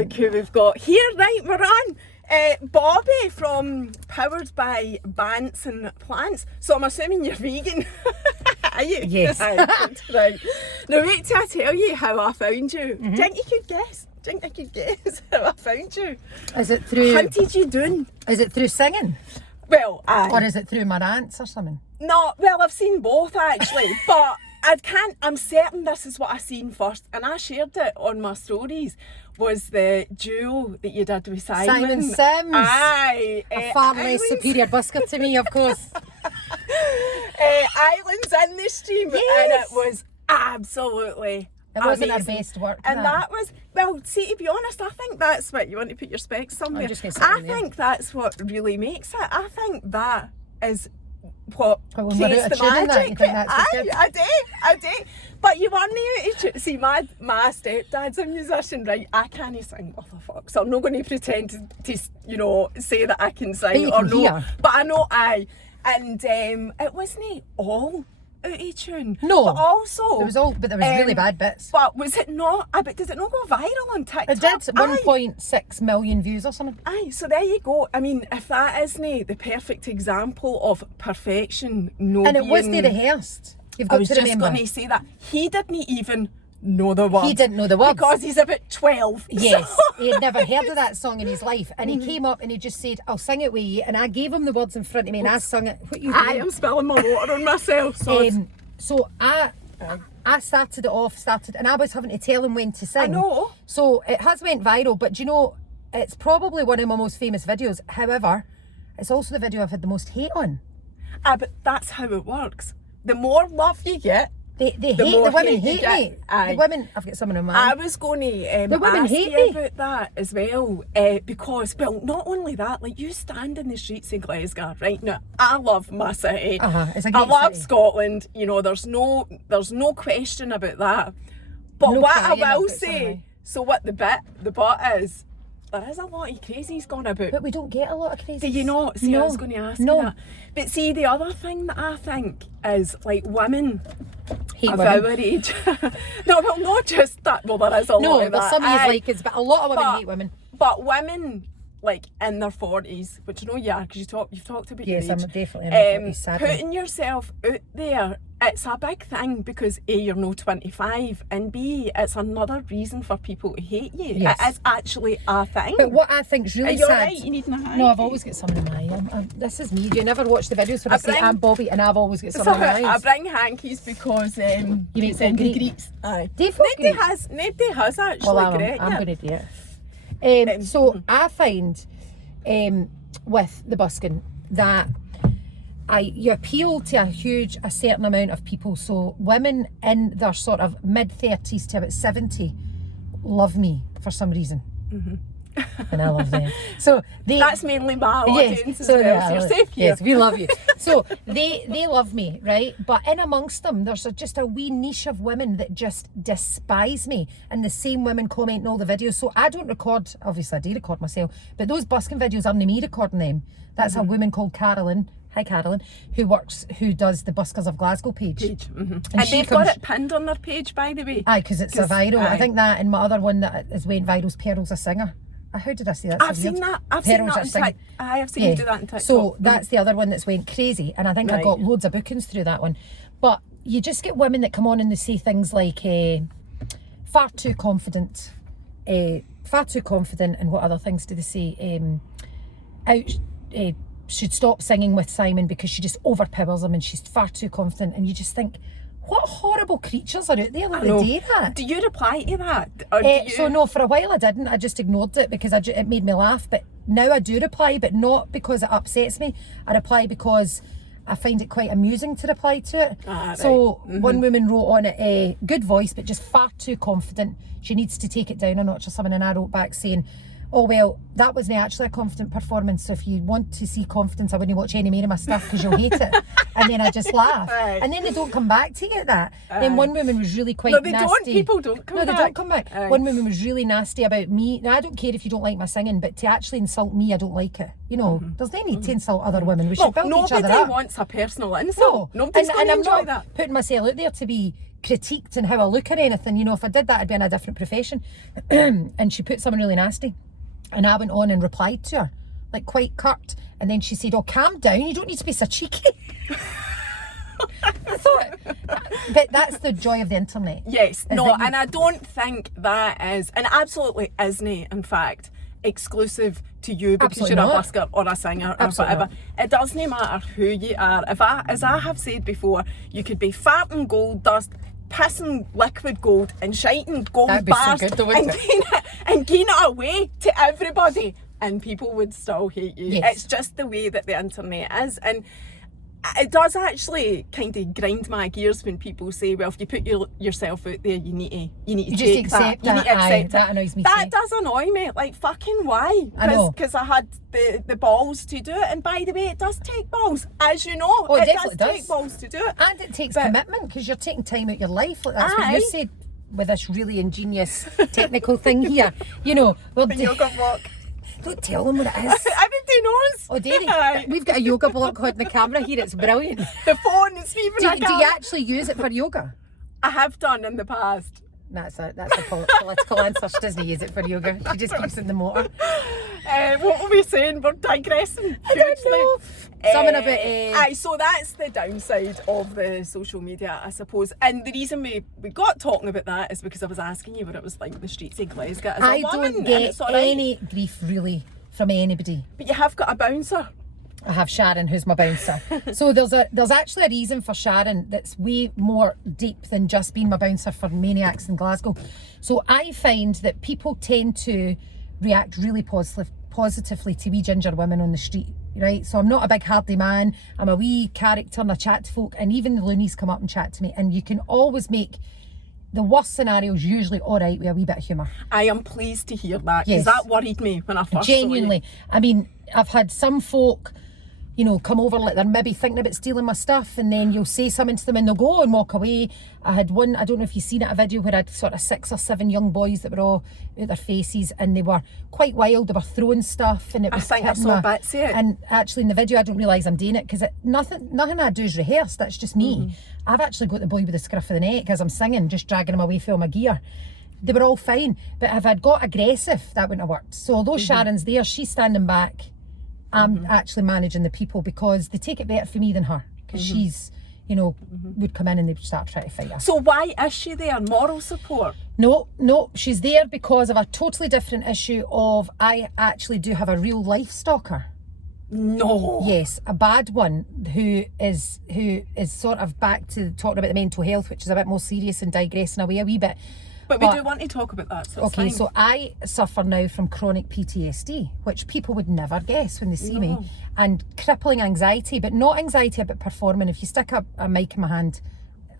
Look who we've got here, right, we're on. Bobbie from Powered by Bants and Plants. So I'm assuming you're vegan. Are you? Yes. Right. Now wait till I tell you how I found you. Do you think you could guess? Do you think I could guess how I found you? Is it through... Hunted you doing? Is it through singing? Well, aye. Or is it through my aunts or something? No, well, I've seen both actually, but I'm certain this is what I seen first, and I shared it on my stories, was the duo that you did with Simon. Simon Sims. Aye. A far less superior busker to me, of course. Islands in the Stream, Yes. and it was absolutely It wasn't our amazing. best work. And that was, well, see, to be honest, I think that's what, you want to put your specs somewhere. I'm just gonna sit I in there. think that's what really makes it. I think that is what But when we're creates out the of tune in that, magic. you think that's what's Aye, good? I did. But you weren't out to see my stepdad's a musician, right? I can't sing what the fuck, so I'm not going to pretend to say that I can sing you or can no. hear. But I know and it wasn't all out of tune. No. But also There was really bad bits. But was it not? But did it not go viral on TikTok? It did. Aye. 1.6 million views or something. Aye, so there you go. I mean, if that isn't the perfect example of perfection, no. And it wasn't rehearsed. You've I got was to just remember. going to say that he didn't even know the words. He didn't know the words. Because he's about 12. Yes, So- he had never heard of that song in his life, and he came up and he just said, "I'll sing it with you," and I gave him the words in front of me, and I sung it. What you I doing? am spilling my water on myself. So So I started it off, and I was having to tell him when to sing. I know. So it has went viral, but do you know, it's probably one of my most famous videos. However, it's also the video I've had the most hate on. but that's how it works. The more love you get, The more women hate you hate get. me. Aye. The women, I've got someone in I mind. was going to The women ask hate you me. about that as well, because, well, not only that, like, you stand in the streets of Glasgow, right? Now, I love my city. It's a I great love city. Scotland, there's no question about that. But No what crying, I I've will got say, somewhere. so what the butt is, there is a lot of crazies going about. But we don't get a lot of crazy. Do you not? See, No. I was going to ask No. you that. But see, the other thing that I think is, like, women hate of women. our age. No, well, not just that. Well, there is a lot No, of there's that. some of Aye. you like it, but a lot of women But- hate women. But women, like, in their 40s, which you know you are, because you've talked about Yes, your I'm age. definitely in my 40s, sadly. Putting yourself out there, it's a big thing, because A, you're no 25, and B, it's another reason for people to hate you. Yes. It is actually a thing. But what I think's really Are you sad. alright? You need my hand? No, I've always got something in my eye. This is me. Do you never watch the videos when I say bring- I'm Bobbie and I've always got So something in my I eyes? bring hankies because You make it's them in the Greek. Greeks. Aye. Do you feel Nobody Greek? has actually. Well, I'm correct, going yeah. to do it. So I find with the busking that you appeal to a certain amount of people. So women in their sort of mid-30s to about 70 love me for some reason. And I love them. So That's mainly my audience as well, so you're safe here. Yes, we love you. So they love me, right? But in amongst them, there's just a wee niche of women that just despise me, and the same women comment in all the videos. So I don't record, obviously I do record myself, but those busking videos aren't me recording them. That's a woman called Carolyn. Hi Carolyn, who does the Buskers of Glasgow page. And she they've got comes- it pinned on their page, by the way. Aye, because it's a viral. I aye. think that, and my other one that has went viral is Pearl's a Singer. How did I say that? I've seen that. I've seen that. I've seen you do that in TikTok. So that's the other one that's went crazy, and I think I Right. got loads of bookings through that one. But you just get women that come on and they say things like far too confident, and what other things do they say? Should stop singing with Simon because she just overpowers him and she's far too confident, and you just think, what horrible creatures are out there that know. do that? Do you reply to that? Or do you... So no, for a while I didn't. I just ignored it because it made me laugh. But now I do reply, but not because it upsets me. I reply because I find it quite amusing to reply to it. Ah, So one woman wrote on it, good voice, but just far too confident. She needs to take it down a notch or something. And I wrote back saying, oh well, that wasn't actually a confident performance, so if you want to see confidence I wouldn't watch any more of my stuff because you'll hate it. And then I just laugh. Aye. And then they don't come back to you at that. Then one woman was really quite No, they nasty. don't. People don't come No, back. they don't come back. Aye. One woman was really nasty about me. Now I don't care if you don't like my singing, but to actually insult me, I don't like it. You know, there's no need to insult other women. We should build each other Nobody up. wants a personal insult. No, Nobody's and going to I'm enjoy not that. putting myself out there to be critiqued in how I look or anything. You know, if I did that, I'd be in a different profession. And she put something really nasty. And I went on and replied to her, like quite curt. And then she said, oh, calm down. You don't need to be so cheeky. I thought, but that's the joy of the internet. Yes, no, and I don't think that is, and absolutely isn't, in fact, exclusive to you because Absolutely you're a not. busker or a singer Absolutely or whatever. It doesn't matter who you are. As I have said before, you could be farting gold dust, pissing liquid gold and shiting gold That'd be so bars good though, wouldn't it? and gain it away to everybody, and people would still hate you. Yes. It's just the way that the internet is, and it does actually kind of grind my gears when people say, well, if you put yourself out there, you need to just take accept that. You need to Aye, accept it. that annoys me That too. does annoy me. Like, fucking why? I know. Because I had the balls to do it. And by the way, it does take balls, as you know. Oh, it it definitely does does. take balls to do it. And it takes But- commitment because you're taking time out your life. Like that's what Aye. you said with this really ingenious technical thing here. You know, we're The yoga block. don't tell them what it is. Everybody knows. Oh, dear. Aye. We've got a yoga block on the camera here. It's brilliant. The phone is even Do a you actually use it for yoga? I have done in the past. That's a political answer. She doesn't use it for yoga. She just keeps it in the motor. What were we saying? We're digressing I don't know. Something about, Aye, so that's the downside of the social media, I suppose. And the reason we got talking about that is because I was asking you what it was like the streets in Glasgow as a I woman, don't and get it's all right. any grief really from anybody. But you have got a bouncer. I have Sharon, who's my bouncer. So there's actually a reason for Sharon that's way more deep than just being my bouncer for maniacs in Glasgow. So I find that people tend to react really positively to wee ginger women on the street, right? So I'm not a big hardy man. I'm a wee character and I chat to folk, and even the loonies come up and chat to me, and you can always make the worst scenarios usually all right with a wee bit of humour. I am pleased to hear that, because Yes. that worried me when I first Genuinely. I mean, I've had some folk, you know, come over like they're maybe thinking about stealing my stuff, and then you'll say something to them and they'll go and walk away. I had one, I don't know if you've seen it, a video where I had sort of 6 or 7 young boys that were all out their faces, and they were quite wild. They were throwing stuff, and it I was think I hitting saw my- bits of it. And actually in the video I don't realise I'm doing it because nothing I do is rehearsed. That's just me. Mm-hmm. I've actually got the boy with the scruff of the neck as I'm singing, just dragging him away from all my gear. They were all fine, but if I'd got aggressive, that wouldn't have worked. So although Mm-hmm. Sharon's there, she's standing back. I'm actually managing the people because they take it better for me than her, because she's, you know, would come in and they'd start trying to fight her. So why is she there? Moral support? No, she's there because of a totally different issue of I actually do have a real life stalker. No. Yes, a bad one who is sort of back to talking about the mental health, which is a bit more serious and digressing away a wee bit. But we do want to talk about that, so it's Okay, fine. so I suffer now from chronic PTSD, which people would never guess when they see me, and crippling anxiety, but not anxiety about performing. If you stick a mic in my hand,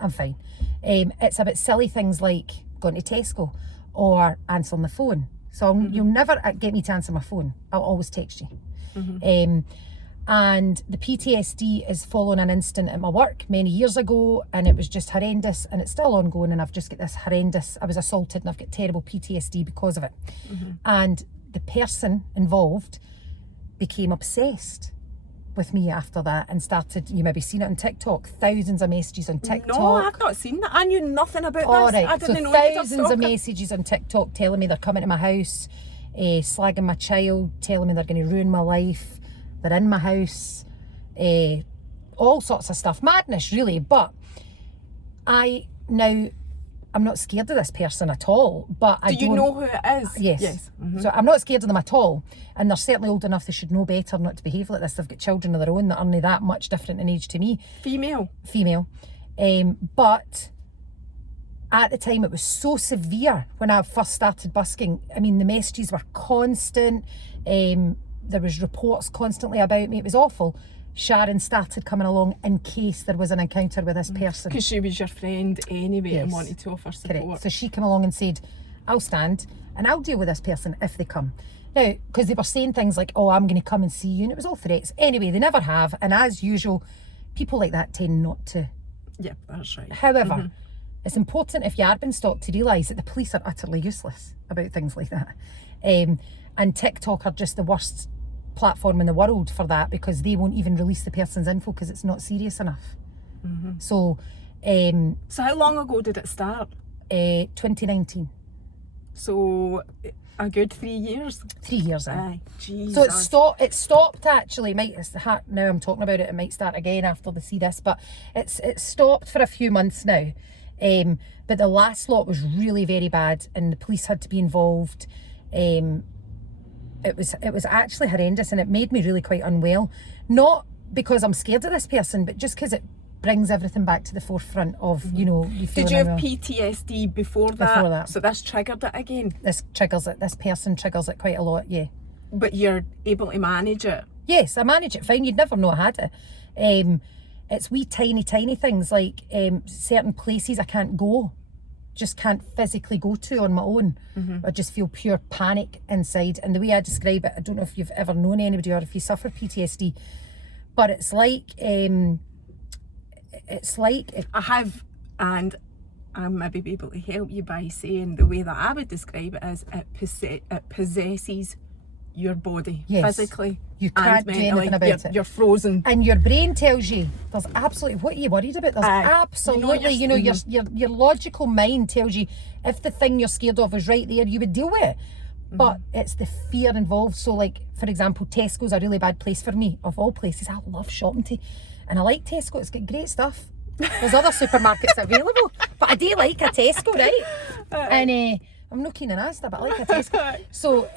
I'm fine. It's about silly things like going to Tesco or answering the phone. So you'll never get me to answer my phone. I'll always text you. And the PTSD is following an incident at my work many years ago, and it was just horrendous, and it's still ongoing, and I've just got this horrendous, I was assaulted and I've got terrible PTSD because of it. And the person involved became obsessed with me after that and started, you maybe seen it on TikTok, thousands of messages on TikTok. No, I've not seen that. I knew nothing about All this. right, I so didn't know you did a thousands of stalker. messages on TikTok telling me they're coming to my house, slagging my child, telling me they're going to ruin my life, they're in my house, all sorts of stuff. Madness, really. But I'm not scared of this person at all. But Do you know who it is? Yes. So I'm not scared of them at all. And they're certainly old enough, they should know better not to behave like this. They've got children of their own that aren't that much different in age to me. Female. But at the time it was so severe when I first started busking. I mean, the messages were constant. There was reports constantly about me. It was awful. Sharon started coming along in case there was an encounter with this person. Because she was your friend anyway and Yes. wanted to offer support. Correct. So she came along and said, I'll stand and I'll deal with this person if they come. Now, because they were saying things like, oh, I'm going to come and see you. And it was all threats. Anyway, they never have. And as usual, people like that tend not to. Yeah, that's right. However, it's important if you are being stalked to realise that the police are utterly useless about things like that. And TikTok are just the worst platform in the world for that, because they won't even release the person's info because it's not serious enough. So So how long ago did it start? 2019. So a good 3 years? 3 years, Aye. Jesus. So it stopped actually. Now I'm talking about it, it might start again after they see this, but it's stopped for a few months now. But the last lot was really very bad and the police had to be involved. It was actually horrendous and it made me really quite unwell. Not because I'm scared of this person, but just because it brings everything back to the forefront of, you know, you feeling Did you have unwell. PTSD before that? Before that. So this triggered it again? This person triggers it quite a lot, yeah. But you're able to manage it? Yes, I manage it fine. You'd never know I had it. It's wee tiny things like certain places I can't go, just can't physically go to on my own. I just feel pure panic inside. And the way I describe it, I don't know if you've ever known anybody or if you suffer PTSD, but it's like I have, and I'll maybe be able to help you by saying the way that I would describe it is it possesses your body, yes, physically. You can't do anything about it. You're frozen. And your brain tells you, there's absolutely, what are you worried about? There's absolutely, your logical mind tells you if the thing you're scared of was right there, you would deal with it. But it's the fear involved. So like, for example, Tesco's a really bad place for me, of all places. I love shopping to. And I like Tesco, it's got great stuff. There's other supermarkets available, but I do like a Tesco, right? And I'm not keen on Asda, but I like a Tesco. So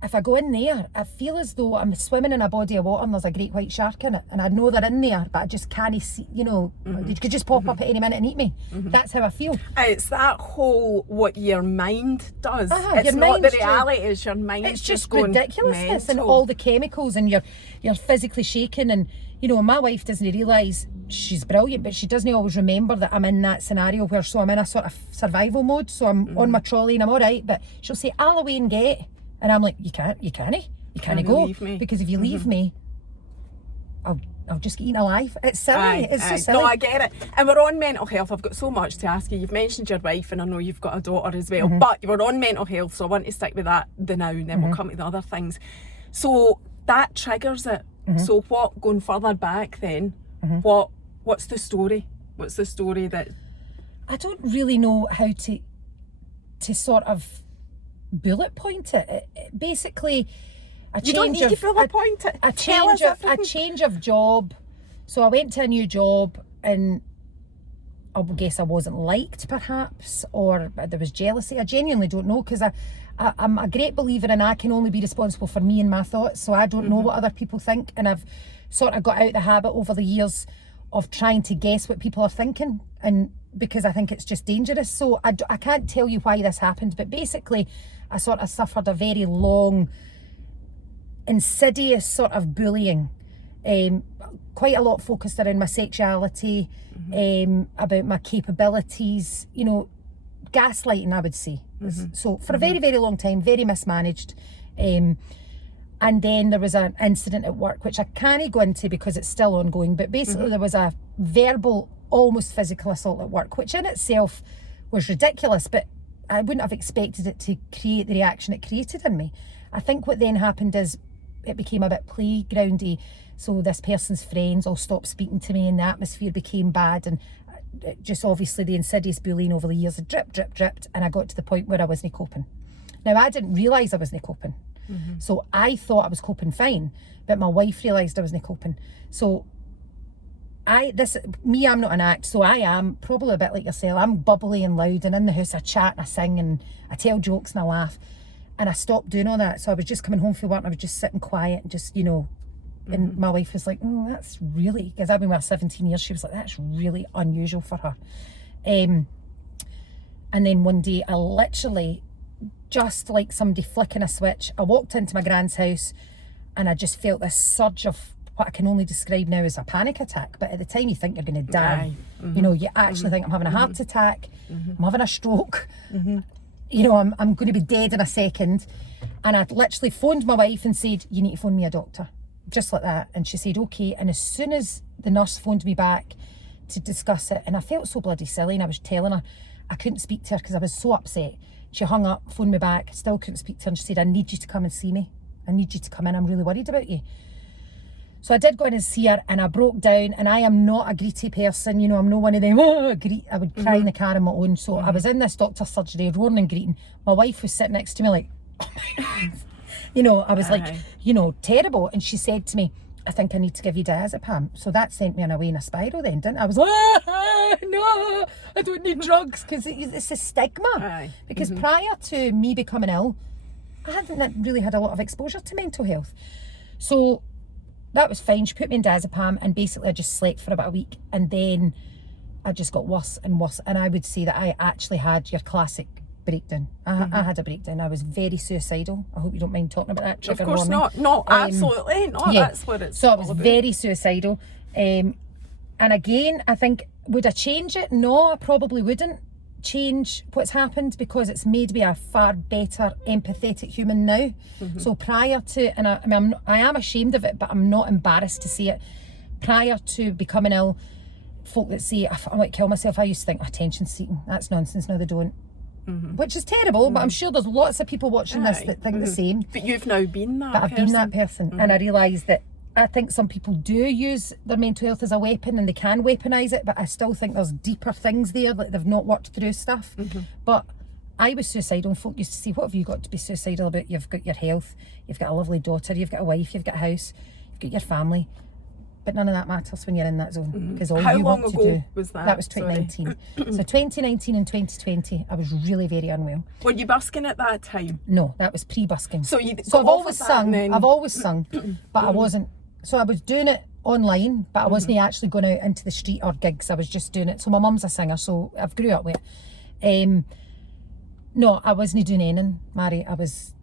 if I go in there, I feel as though I'm swimming in a body of water and there's a great white shark in it, and I know they're in there, but I just can't see, you know, they could just pop up at any minute and eat me. That's how I feel. It's that whole, what your mind does. Your It's not the mind's reality, is your mind It's just going ridiculousness and mental. all the chemicals, and you're physically shaking. And you know, my wife doesn't realise she's brilliant, but she doesn't always remember that I'm in that scenario where, so I'm in a sort of survival mode, so I'm on my trolley and I'm all right, but she'll say, I'll away and get, and I'm like, you can't go, leave me. because if you leave me, I'll just get eaten alive. It's silly. It's so silly. No, I get it. And we're on mental health. I've got so much to ask you. You've mentioned your wife, and I know you've got a daughter as well, but we're on mental health, so I want to stick with that now, and then we'll come to the other things. So that triggers it. So what, going further back then, what's the story? What's the story that... I don't really know how to sort of bullet point it. Basically, You don't need to bullet point it. a Tell us everything. change of job. So I went to a new job, and I guess I wasn't liked, perhaps, or there was jealousy. I genuinely don't know, because I'm a great believer in I can only be responsible for me and my thoughts, so I don't know what other people think, and I've sort of got out the habit over the years of trying to guess what people are thinking, and because I think it's just dangerous. So I can't tell you why this happened, but basically I sort of suffered a very long, insidious sort of bullying, quite a lot focused around my sexuality, about my capabilities, you know, gaslighting, I would say. So for a very, very long time, very mismanaged. And then there was an incident at work, which I can't go into because it's still ongoing, but basically there was a verbal, almost physical assault at work, which in itself was ridiculous, but I wouldn't have expected it to create the reaction it created in me. I think what then happened is it became a bit playgroundy. So this person's friends all stopped speaking to me, and the atmosphere became bad, and it just obviously the insidious bullying over the years had dripped, and I got to the point where I wasn't coping. Now, I didn't realise I wasn't coping. So I thought I was coping fine, but my wife realised I wasn't coping. So I'm not an act, so I am probably a bit like yourself. I'm bubbly and loud, and in the house I chat and I sing and I tell jokes and I laugh, and I stopped doing all that. So I was just coming home from work and I was just sitting quiet and just, you know, and my wife was like, that's really, because I've been with her 17 years, she was like, that's really unusual for her. And then one day I literally, just like somebody flicking a switch, I walked into my grand's house and I just felt this surge of what I can only describe now as a panic attack. But at the time you think you're going to die. You know, you actually think I'm having a heart attack, I'm having a stroke, you know, I'm going to be dead in a second. And I literally phoned my wife and said, you need to phone me a doctor. Just like that. And she said, okay. And as soon as the nurse phoned me back to discuss it, and I felt so bloody silly, and I was telling her I couldn't speak to her because I was so upset. She hung up, phoned me back, still couldn't speak to her, and she said, I need you to come and see me. I need you to come in, I'm really worried about you. So I did go in and see her, and I broke down, and I am not a greety person, you know, I'm not one of them, I would cry in the car on my own. So I was in this doctor's surgery, roaring and greeting. My wife was sitting next to me like, oh my God. You know, I was like, you know, terrible. And she said to me, I think I need to give you diazepam. So that sent me on away in a spiral then, didn't it? I was like, no, I don't need drugs, because it's a stigma. Because prior to me becoming ill, I hadn't really had a lot of exposure to mental health. So that was fine. She put me in diazepam, and basically I just slept for about a week, and then I just got worse and worse. And I would say that I actually had your classic breakdown. I had a breakdown. I was very suicidal. I hope you don't mind talking about that. Trigger of course warning. not. No, absolutely not. Yeah. That's what it's So I all was about. very suicidal. And again, I think, would I change it? No, I probably wouldn't change what's happened, because it's made me a far better empathetic human now. So prior to, and I am ashamed of it, but I'm not embarrassed to see it. Prior to becoming ill, folk that say I want to kill myself, I used to think attention seeking, that's nonsense. Now they don't. Which is terrible, but I'm sure there's lots of people watching this that think the same. But you've now been that But I've been that person, and I realise that I think some people do use their mental health as a weapon, and they can weaponise it, but I still think there's deeper things there, like they've not worked through stuff. But I was suicidal, and folk used to say, what have you got to be suicidal about? You've got your health, you've got a lovely daughter, you've got a wife, you've got a house, you've got your family. But none of that matters when you're in that zone, because all How you long want to ago do. was that? That was 2019. So 2019 and 2020, I was really very unwell. Were you busking at that time? No, that was pre-busking. So you So got I've off always of that sung. and then- I've always sung, but I wasn't. So I was doing it online, but I wasn't actually going out into the street or gigs. I was just doing it. So my mum's a singer, so I've grew up with it. No, I wasn't doing anything, Mary. I was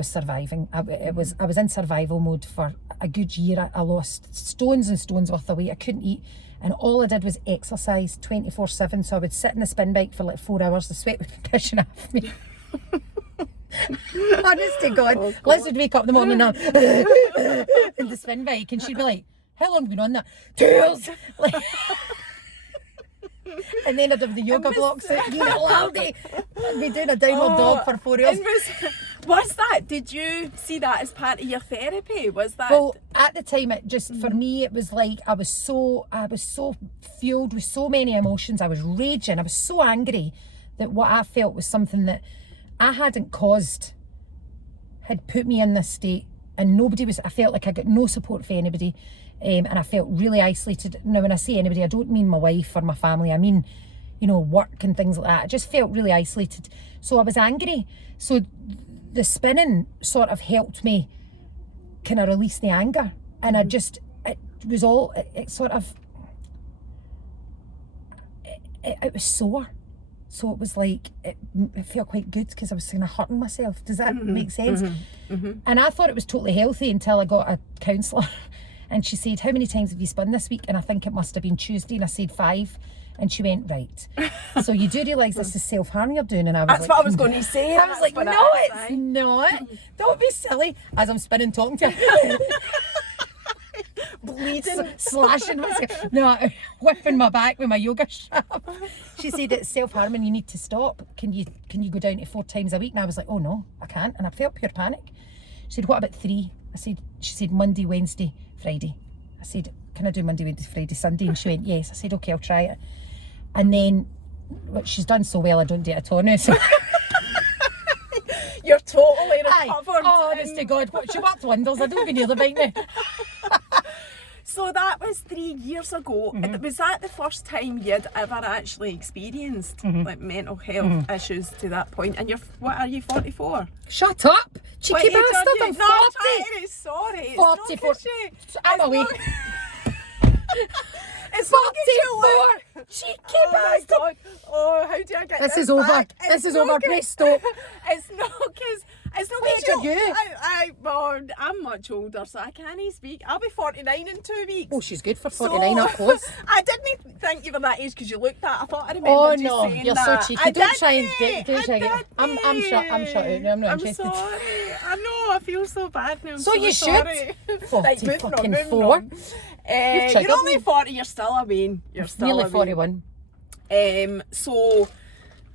surviving. I was in survival mode for a good year. I lost stones and stones worth of weight. I couldn't eat, and all I did was exercise 24/7. So I would sit in the spin bike for like 4 hours. The sweat would be pissing off me. Honest to God, Liz would wake up in the morning and in the spin bike, and she'd be like, "How long have you been on that?" 2 years. Like, and then I'd have the yoga blocks out, you know, all day. I'd be doing a downward dog for 4 hours. And was that, did you see that as part of your therapy? Was that? Well, at the time, it just, for me, it was like I was so fueled with so many emotions. I was raging. I was so angry that what I felt was something that I hadn't caused had put me in this state, and I felt like I got no support for anybody. And I felt really isolated. Now, when I say anybody, I don't mean my wife or my family. I mean, you know, work and things like that. I just felt really isolated. So I was angry. So the spinning sort of helped me kind of release the anger. And it was sore. So it was like, it felt quite good, because I was kind of hurting myself. Does that make sense? And I thought it was totally healthy until I got a counsellor. And she said, how many times have you spun this week? And I think it must have been Tuesday. And I said 5. And she went, right. So you do realise this is self-harm you're doing? And I was That's like, what I was going to say. I was like, no, it's not. Don't be silly. As I'm spinning, talking to her. Bleeding. Slashing myself. No, whipping my back with my yoga strap. She said it's self-harming, you need to stop. Can you go down to 4 times a week? And I was like, oh no, I can't. And I felt pure panic. She said, what about 3? She said Monday, Wednesday, Friday. I said, can I do Monday, Wednesday, Friday, Sunday? And she went, yes. I said, okay, I'll try it. And then, she's done so well, I don't do it at all now. So. You're totally recovered. Oh, honest to God, she worked wonders. I don't go near the bike now. So that was 3 years ago. Was that the first time you'd ever actually experienced like mental health issues to that point? And what are you, 44? Shut up, cheeky bastard! I'm 40. No, sorry. 44. I'm away. It's 44. Cheeky bastard. God. Oh, how do I get This is over. back? This is over. Press stop. It's not because it's not What age are you? Well, I'm much older, so I can't speak. I'll be 49 in 2 weeks. Oh, she's good for 49 up close. I didn't think you were that age because you looked that. I thought I remembered you saying you're that. so cheeky. Don't try and get. I'm shut out now. I'm not I'm interested. sorry. I know. I feel so bad now. I'm So you sorry. should. 40 moving fucking moving 4. You're only 40. You're still a ween. You're still Nearly a ween. 41. So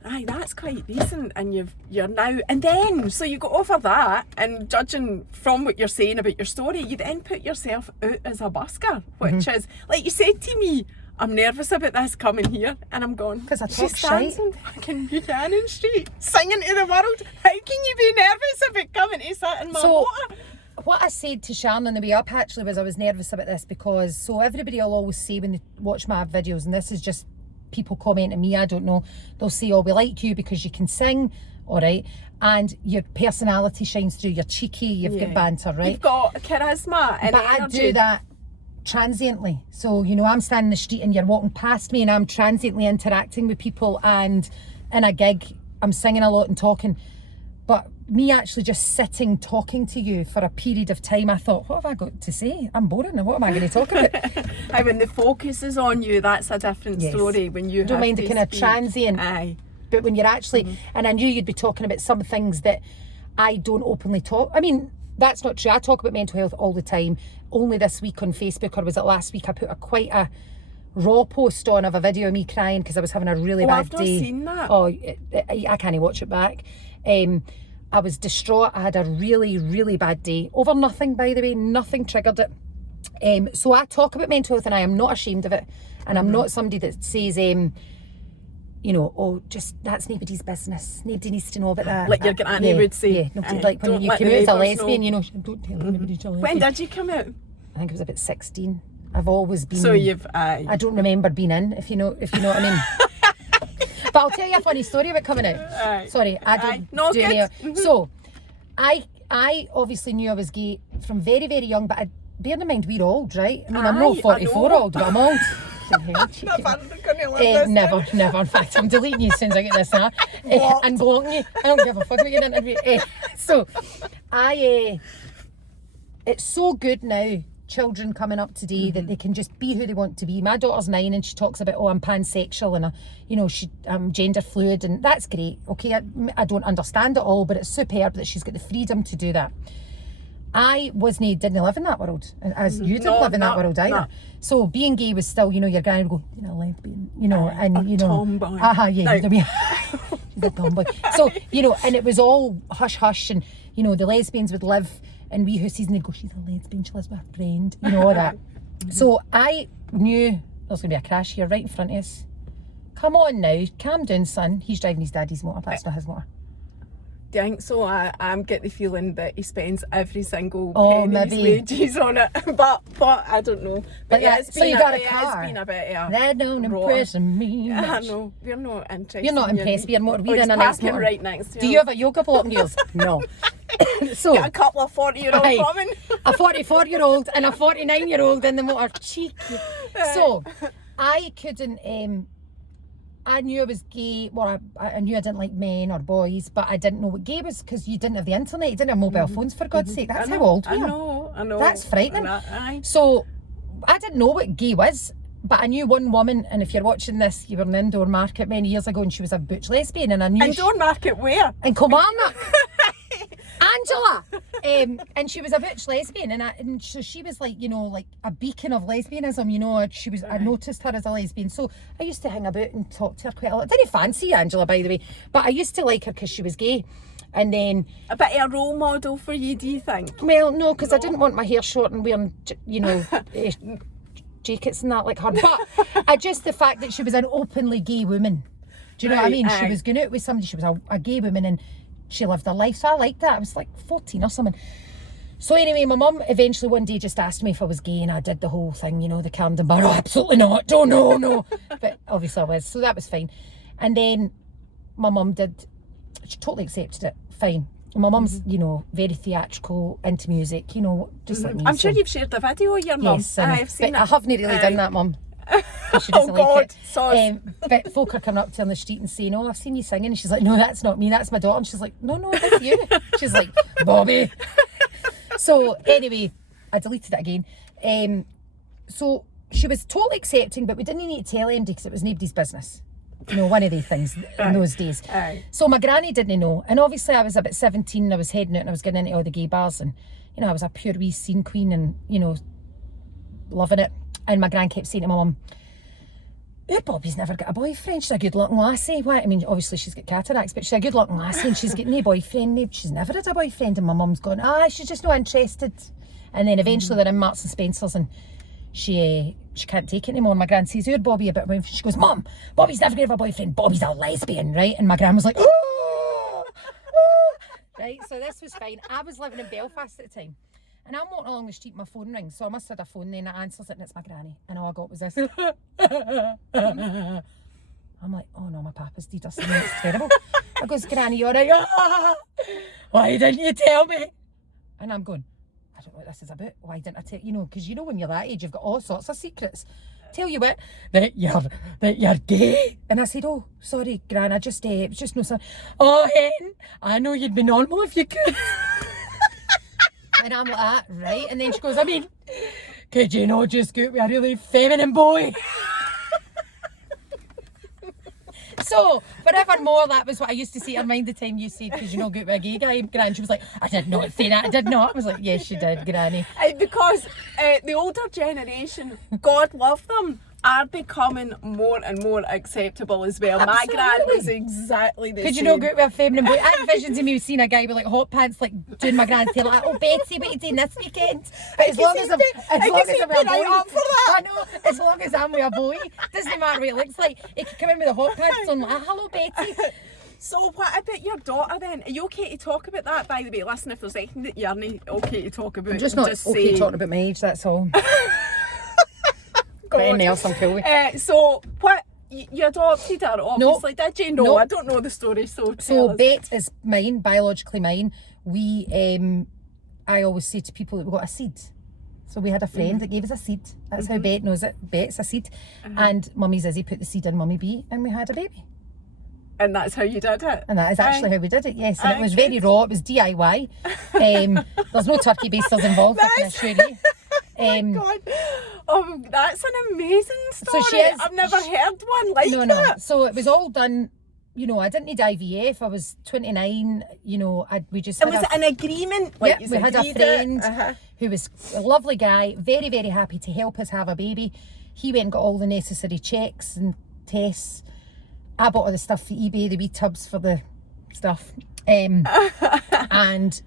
Aye, that's quite recent, and you're now, and then so you got over that, and judging from what you're saying about your story, you then put yourself out as a busker, which is like you said to me, I'm nervous about this coming here, and I'm going because I she talk stands shite. on fucking Buchanan Street singing to the world. How can you be nervous about coming to sit in my water? What I said to Sharon on the way up actually was I was nervous about this because so everybody will always say when they watch my videos, and this is just people commenting me, I don't know, they'll say, oh, we like you because you can sing, all right, and your personality shines through, you're cheeky, you've got banter, right? You've got charisma and but energy. I do that transiently. So, you know, I'm standing in the street and you're walking past me and I'm transiently interacting with people, and in a gig, I'm singing a lot and talking. But me actually just sitting talking to you for a period of time, I thought, what have I got to say? I'm boring, and what am I going to talk about? Aye, when the focus is on you, that's a different story. When you don't have mind to the kind of speak. transient. Aye. But when you're actually, and I knew you'd be talking about some things that I don't openly talk. I mean, that's not true. I talk about mental health all the time. Only this week on Facebook, or was it last week, I put quite a raw post on of a video of me crying because I was having a really bad I've not day. seen that. Oh, I can't watch it back. I was distraught. I had a really, really bad day. Over nothing, by the way. Nothing triggered it. So I talk about mental health and I am not ashamed of it. And I'm not somebody that says, you know, oh, just that's nobody's business. Nobody needs to know about that. Like your granny would say. Yeah, nobody, like when don't you let came the out as a neighbours lesbian, know. you know, don't tell anybody to When did you come out? I think it was about 16. I've always been. So you've. Aye. I don't remember being in, if you know what I mean. But I'll tell you a funny story about coming out. Aye. Sorry, I don't Aye. No, do good. any. So, I obviously knew I was gay from very, very young, but bear in mind we're old, right? I mean, I'm Aye, not I 44 know. old, but I'm old. Never. In fact, I'm deleting you as soon as I get this now. And blocking you. I don't give a fuck about your interview. So, it's so good now, children coming up today, that they can just be who they want to be. My daughter's 9 and she talks about, oh, I'm pansexual and I'm gender fluid, and that's great. Okay, I don't understand it all, but it's superb that she's got the freedom to do that. I didn't live in that world, as you didn't live in that world either. No. So being gay was still, your granny would go, you're a lesbian, and tomboy. Yeah, you'd be she's a tomboy. So, and it was all hush hush, and the lesbians would live in wee houses and they'd go, she's a lesbian, she lives with a friend, all that. So I knew there's gonna be a crash here right in front of us. Come on now, calm down, son. He's driving his daddy's motor, that's not his motor. Do you think so? I'm getting the feeling that he spends every single penny's maybe. wages on it, but I don't know. But yeah, so you got a car. It's been a bit of That don't impress me I much. know, we're not interested. You're not impressed with your motor. We're He's in a nice parking motor. right next to Do him. you have a yoga block in yours? No. So Got a couple of 40-year-olds Aye. coming. A 44-year-old and a 49-year-old in the motor. Cheeky. So I couldn't. I knew I was gay. Well, I knew I didn't like men or boys, but I didn't know what gay was because you didn't have the internet. You didn't have mobile phones, for God's sake. That's how old we are. I know. That's frightening. Aye. So I didn't know what gay was, but I knew one woman, and if you're watching this, you were in the indoor market many years ago and she was a butch lesbian, and I knew Indoor market where? in Kilmarnock. Angela, and she was a butch lesbian, and so she was like, like a beacon of lesbianism. She was. I noticed her as a lesbian, so I used to hang about and talk to her quite a lot. I didn't fancy Angela, by the way, but I used to like her because she was gay. And then a bit of a role model for you, do you think? Well, no, because I didn't want my hair short and wearing, jackets and that like her. But just the fact that she was an openly gay woman. Do you know what I mean? She was going out with somebody. She was a gay woman and she lived her life. So I liked that. I was like 14 or something. So anyway, my mum eventually one day just asked me if I was gay, and I did the whole thing, the Camden Bar. Oh, absolutely not. Oh, no. But obviously I was. So that was fine. And then my mum she totally accepted it. Fine. And my mum's, very theatrical, into music, just like me. I'm sure you've shared the video of your mum. Yes, I've seen but it. I haven't really done that, mum. She Oh doesn't God, like it. sauce. But folk are coming up to her on the street and saying, "Oh, I've seen you singing." And she's like, "No, that's not me. That's my daughter." And she's like, "No, that's you." She's like, "Bobbie." So anyway, I deleted it again. So she was totally accepting, but we didn't need to tell anybody because it was nobody's business. One of these things in those days. Aye. So my granny didn't know, and obviously I was about 17. And I was heading out and I was getting into all the gay bars, and I was a pure wee scene queen, and loving it. And my gran kept saying to my mum, yeah, Bobbie's never got a boyfriend. She's a good-looking lassie. Why? I mean, obviously she's got cataracts, but she's a good-looking lassie and she's got no boyfriend. She's never had a boyfriend. And my mum's gone, she's just not interested. And then eventually they're in Marks and Spencer's and she can't take it anymore. And my gran says, "You're Bobbie a bit." She goes, "Mum, Bobbie's never going to have a boyfriend. Bobbie's a lesbian, right?" And my gran was like, "Oh!" Right, so this was fine. I was living in Belfast at the time. And I'm walking along the street, my phone rings. So I must have had a phone then. It answers it and it's my granny. And all I got was this. I'm like, oh no, my papa's deed or something. It's terrible. I goes, "Granny, you're right." "Why didn't you tell me?" And I'm going, I don't know what this is about. Why didn't I tell you? Know, because you know when you're that age, you've got all sorts of secrets. Tell you what, that you're gay. And I said, "Oh, sorry, Gran, it was just no son." "Oh, hen, I know you'd be normal if you could." And I'm like, right. And then she goes, "I mean, could you not just go with a really feminine boy?" So, forevermore, that was what I used to say to her. Mind the time you said, "Because you know, go with a gay guy, Gran." She was like, "I did not say that, I did not." I was like, "Yes, you did, Granny." Because the older generation, God love them, are becoming more and more acceptable as well. Absolutely. My gran was exactly the Could same. you not go with a feminine boy? I had visions of me seeing a guy with like hot pants, like doing my gran's tail, like, "Oh, Betsy, what are you doing this weekend?" But as long as I'm with a boy, I know, as long as I'm with a boy, doesn't matter what he looks like. He could come in with the hot pants on, like, "Hello, Betsy." So what about your daughter then? Are you okay to talk about that? By the way, listen, if there's anything that you're not okay to talk about, I'm just not okay talking about my age, that's all. But anything else I'm cool with. So what, you adopted her obviously, did you? No, I don't know the story, so tell us. Bet is mine, biologically mine. We, I always say to people that we got a seed. So we had a friend that gave us a seed. That's how Bet knows it. Bet's a seed. And Mummy Zizzy put the seed in Mummy B and we had a baby. And that's how you did it? And that is actually how we did it, yes. And it was very raw, it was DIY. There's no turkey basters involved, I can assure you. Oh my God. Oh, that's an amazing story. So she is, I've never heard one like that. No. So it was all done, you know, I didn't need IVF. I was 29, you know, we just And had was it an agreement? Like we had a friend who was a lovely guy, very, very happy to help us have a baby. He went and got all the necessary checks and tests. I bought all the stuff for eBay, the wee tubs for the stuff. And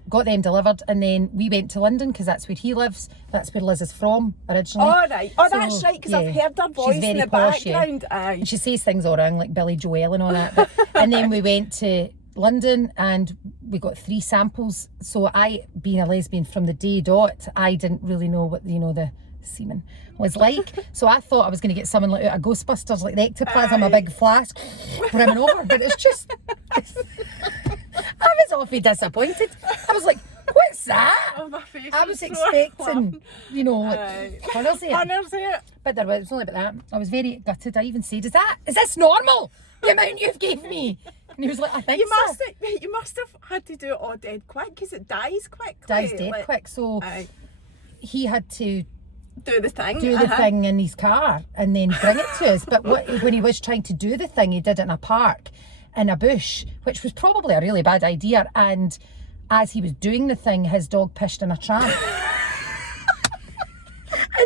got them delivered, and then we went to London because that's where he lives. That's where Liz is from originally. Oh right, that's right, because I've heard her voice in the background. And she says things all wrong like Billy Joel and all that. But, and then we went to London and we got 3 samples. So I, being a lesbian from the day dot, I didn't really know what the semen was like. So I thought I was going to get something like out of Ghostbusters, like the ectoplasm, a big flask brimming over. But it's just. I was awfully disappointed. I was like, "What's that?" Oh, my face I was so expecting, you know, like hunters here. But there was only about that. I was very gutted. I even said, "Is this normal? The amount you've gave me?" And he was like, "I think you must have had to do it all dead quick because it dies quick. Dies dead quick. So he had to do the thing in his car and then bring it to us. But when he was trying to do the thing, he did it in a park in a bush, which was probably a really bad idea. And as he was doing the thing, his dog pissed in a tram. And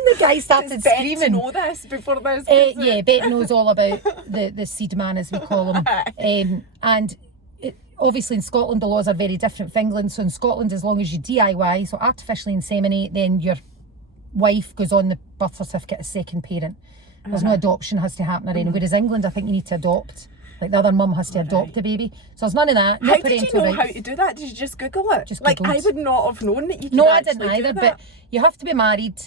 the guy started screaming. Bet know this before this? Yeah, Bet knows all about the seed man, as we call him. And obviously in Scotland the laws are very different from England. So in Scotland, as long as you DIY, so artificially inseminate, then your wife goes on the birth certificate as second parent. There's no adoption has to happen or anything. Whereas England, I think you need to adopt. Like the other mum has to adopt the baby. So there's none of that. No how did you know how to do that? Did you just Google it? Just Googled. I would not have known that you could I didn't either. But you have to be married.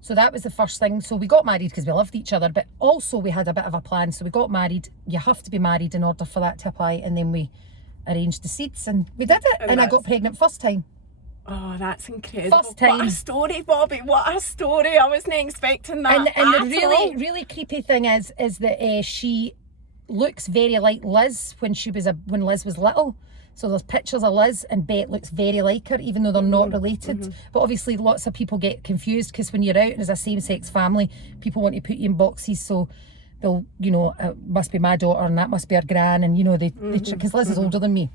So that was the first thing. So we got married because we loved each other. But also we had a bit of a plan. So we got married. You have to be married in order for that to apply. And then we arranged the seats and we did it. And I got pregnant first time. Oh, that's incredible. First time. What a story, Bobbie. What a story. I wasn't expecting that. And the really, really creepy thing is that she looks very like Liz when Liz was little. So there's pictures of Liz and Bet looks very like her, even though they're not related. But obviously lots of people get confused because when you're out and as a same-sex family, people want to put you in boxes. So they'll, you know, it must be my daughter and that must be her gran, and you know, because Liz is older than me.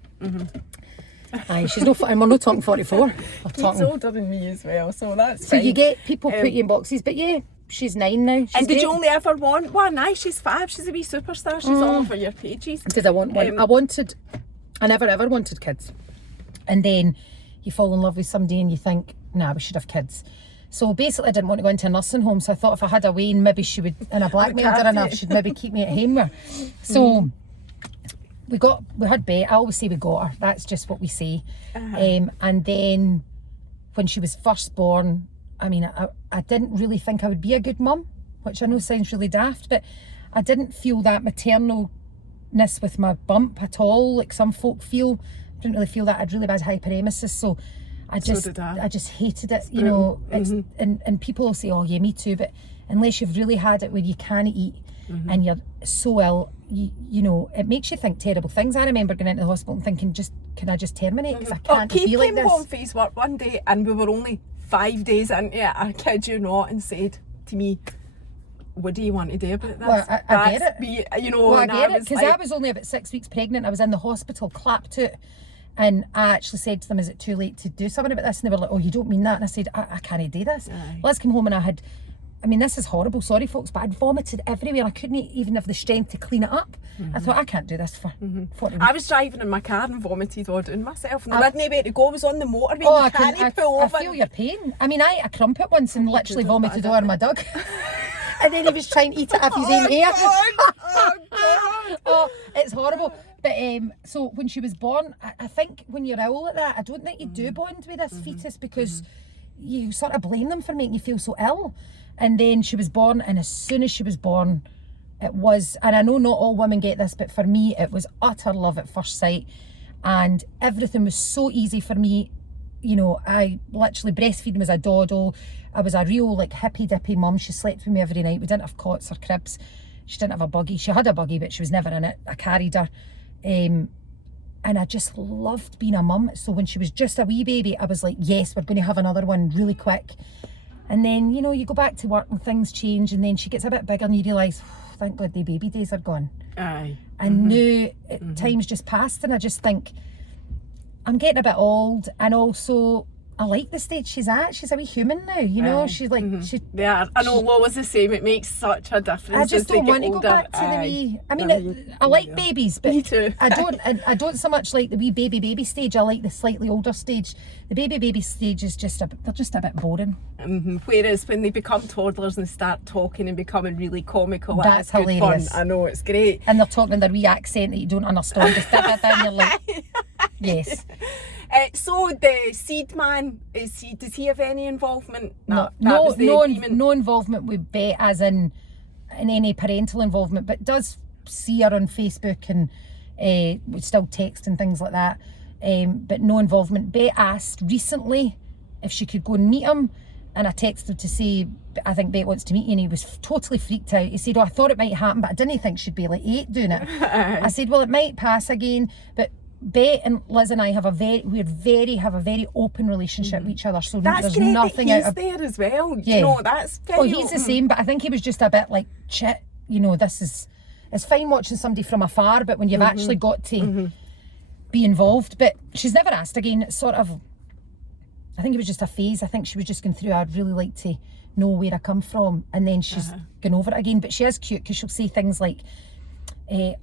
Aye, she's and we're not talking 44. She's older than me as well, so that's so fine. You get people put you in boxes, but yeah, she's 9 now. She's And did great. you only ever want one? Aye, she's fab. She's a wee superstar. She's all over your pages. Did I want one? I never ever wanted kids. And then you fall in love with somebody and you think, nah, we should have kids. So basically I didn't want to go into a nursing home, so I thought if I had a Wayne, maybe she would, and I blackmailed her enough, she'd maybe keep me at home with her. So we had Bet. I always say we got her. That's just what we say. And then when she was first born, I mean, I didn't really think I would be a good mum, which I know sounds really daft, but I didn't feel that maternalness with my bump at all, like some folk feel. I didn't really feel that. I had really bad hyperemesis, so I just hated it, you know. It's, and people will say, oh yeah, me too, but unless you've really had it where you can't eat and you're so ill, you know, it makes you think terrible things. I remember going into the hospital and thinking, can I just terminate, because I can't be like this. Keith came home for his work one day and we were only 5 days into it, I kid you not, and said to me, what do you want to do about this? Well, I get it. Me, you know, well, I get it, because like, I was only about 6 weeks pregnant. I was in the hospital, clapped to it. And I actually said to them, is it too late to do something about this? And they were like, oh, you don't mean that? And I said, I can't do this. Liz came home and I mean, this is horrible, sorry folks, but I'd vomited everywhere. I couldn't even have the strength to clean it up. I thought, I can't do this for 40 weeks. I was driving in my car and vomited all down myself, and I didn't know where to go. I was on the motorway. Oh, you can't pull over. I feel your pain. I mean, I crumpet once and literally vomited all over my dog. And then he was trying to eat it off his own hair. Oh, God. Oh, it's horrible. But so when she was born, I think when you're ill like that, I don't think you do bond with this fetus, because you sort of blame them for making you feel so ill. And then she was born, and as soon as she was born, it was, and I know not all women get this, but for me, it was utter love at first sight. And everything was so easy for me. You know, I literally breastfeeding was a doddle. I was a real like hippy dippy mum. She slept with me every night. We didn't have cots or cribs. She didn't have a buggy. She had a buggy, but she was never in it. I carried her. And I just loved being a mum. So when she was just a wee baby, I was like, yes, we're going to have another one really quick. And then, you know, you go back to work and things change, and then she gets a bit bigger and you realise, oh, thank God the baby days are gone. Aye. And now time's just passed, and I just think I'm getting a bit old, and also I like the stage she's at. She's a wee human now, you know. She's like, yeah, I know. Lois the same. It makes such a difference. I just as they don't get want to go older. back to the wee. I mean, I like babies, but Me too. I don't so much like the wee baby stage. I like the slightly older stage. The baby stage is they're just a bit boring. Whereas when they become toddlers and start talking and becoming really comical, That's good hilarious. fun. I know, it's great. And they're talking in their wee accent that you don't understand. And you're like, yes. So the seed man, does he have any involvement? No involvement with Bet, as in any parental involvement, but does see her on Facebook, and we still text and things like that, but no involvement. Bet asked recently if she could go and meet him, and I texted to say, I think Bet wants to meet you, and he was totally freaked out. He said, oh, I thought it might happen, but I didn't think she'd be like 8 doing it. I said, well, it might pass again, but Bet and Liz and I have a very open relationship with each other, so there's great nothing that he's out of there as well. Yeah. You know, that's very he's the same, but I think he was just a bit like, shit, you know, it's fine watching somebody from afar, but when you've actually got to be involved. But she's never asked again. It's sort of, I think it was just a phase. I think she was just going through, I'd really like to know where I come from, and then she's gone over it again. But she is cute, because she'll say things like,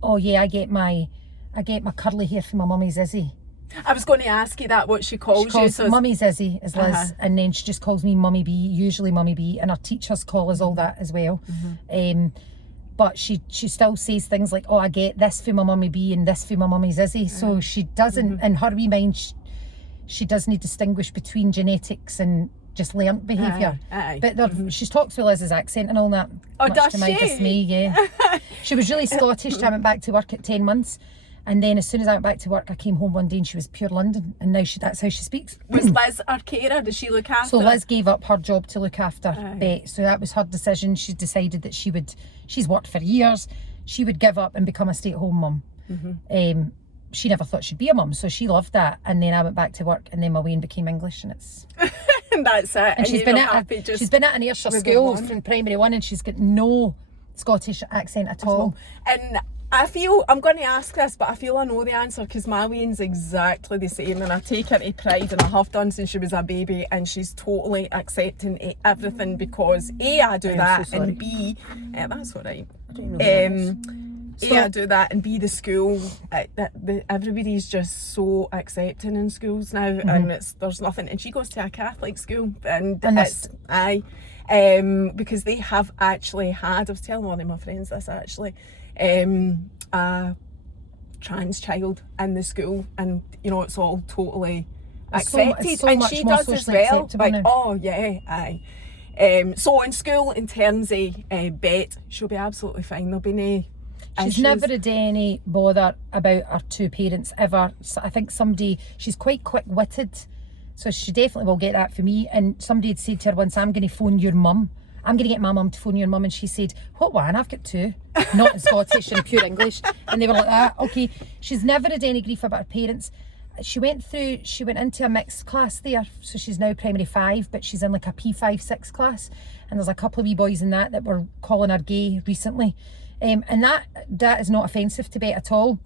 oh yeah, I get my curly hair from my mummy's Izzy. I was going to ask you that, what she calls you. So Mummy's Izzy is Liz, and then she just calls me Mummy B, usually Mummy B, and our teachers call us all that as well. But she still says things like, oh, I get this for my Mummy B and this for my Mummy's Izzy. So she doesn't, in her wee mind, she doesn't distinguish between genetics and just learnt behaviour. But she talks with Liz's accent and all that. Oh, much does to my she? dismay, yeah. She was really Scottish till I went back to work at 10 months. And then as soon as I went back to work, I came home one day and she was pure London. And now that's how she speaks. Was Liz our carer? Did she look after So her? Liz gave up her job to look after Bet. So that was her decision. She decided that she's worked for years, she would give up and become a stay-at-home mum. She never thought she'd be a mum, so she loved that. And then I went back to work, and then my Wayne became English, and it's... And that's it. And she's been at an Ayrshire school from primary 1, and she's got no Scottish accent at all. And I feel, I'm going to ask this, but I feel I know the answer because my Wayne's exactly the same, and I take her to Pride, and I have done since she was a baby, and she's totally accepting everything because A, I do that, so and B, that's all right. I don't know I do that, and B, the school, everybody's just so accepting in schools now, and there's nothing, and she goes to a Catholic school, and it's, because they have actually had, I was telling one of my friends this actually, a trans child in the school, and you know it's all totally accepted, and she does as well. Like, oh yeah, aye. So in school, in terms of Bet, she'll be absolutely fine. There'll be no She's issues. never had any bother about her two parents ever. So I think she's quite quick-witted, so she definitely will get that for me. And somebody had said to her once, I'm going to phone your mum. I'm going to get my mum to phone your mum. And she said, what one? I've got two. Not in Scottish, in pure English. And they were like, okay. She's never had any grief about her parents. She went into a mixed class there. So she's now primary 5, but she's in like a P5-6 class. And there's a couple of wee boys in that were calling her gay recently. And that is not offensive to Bet at all.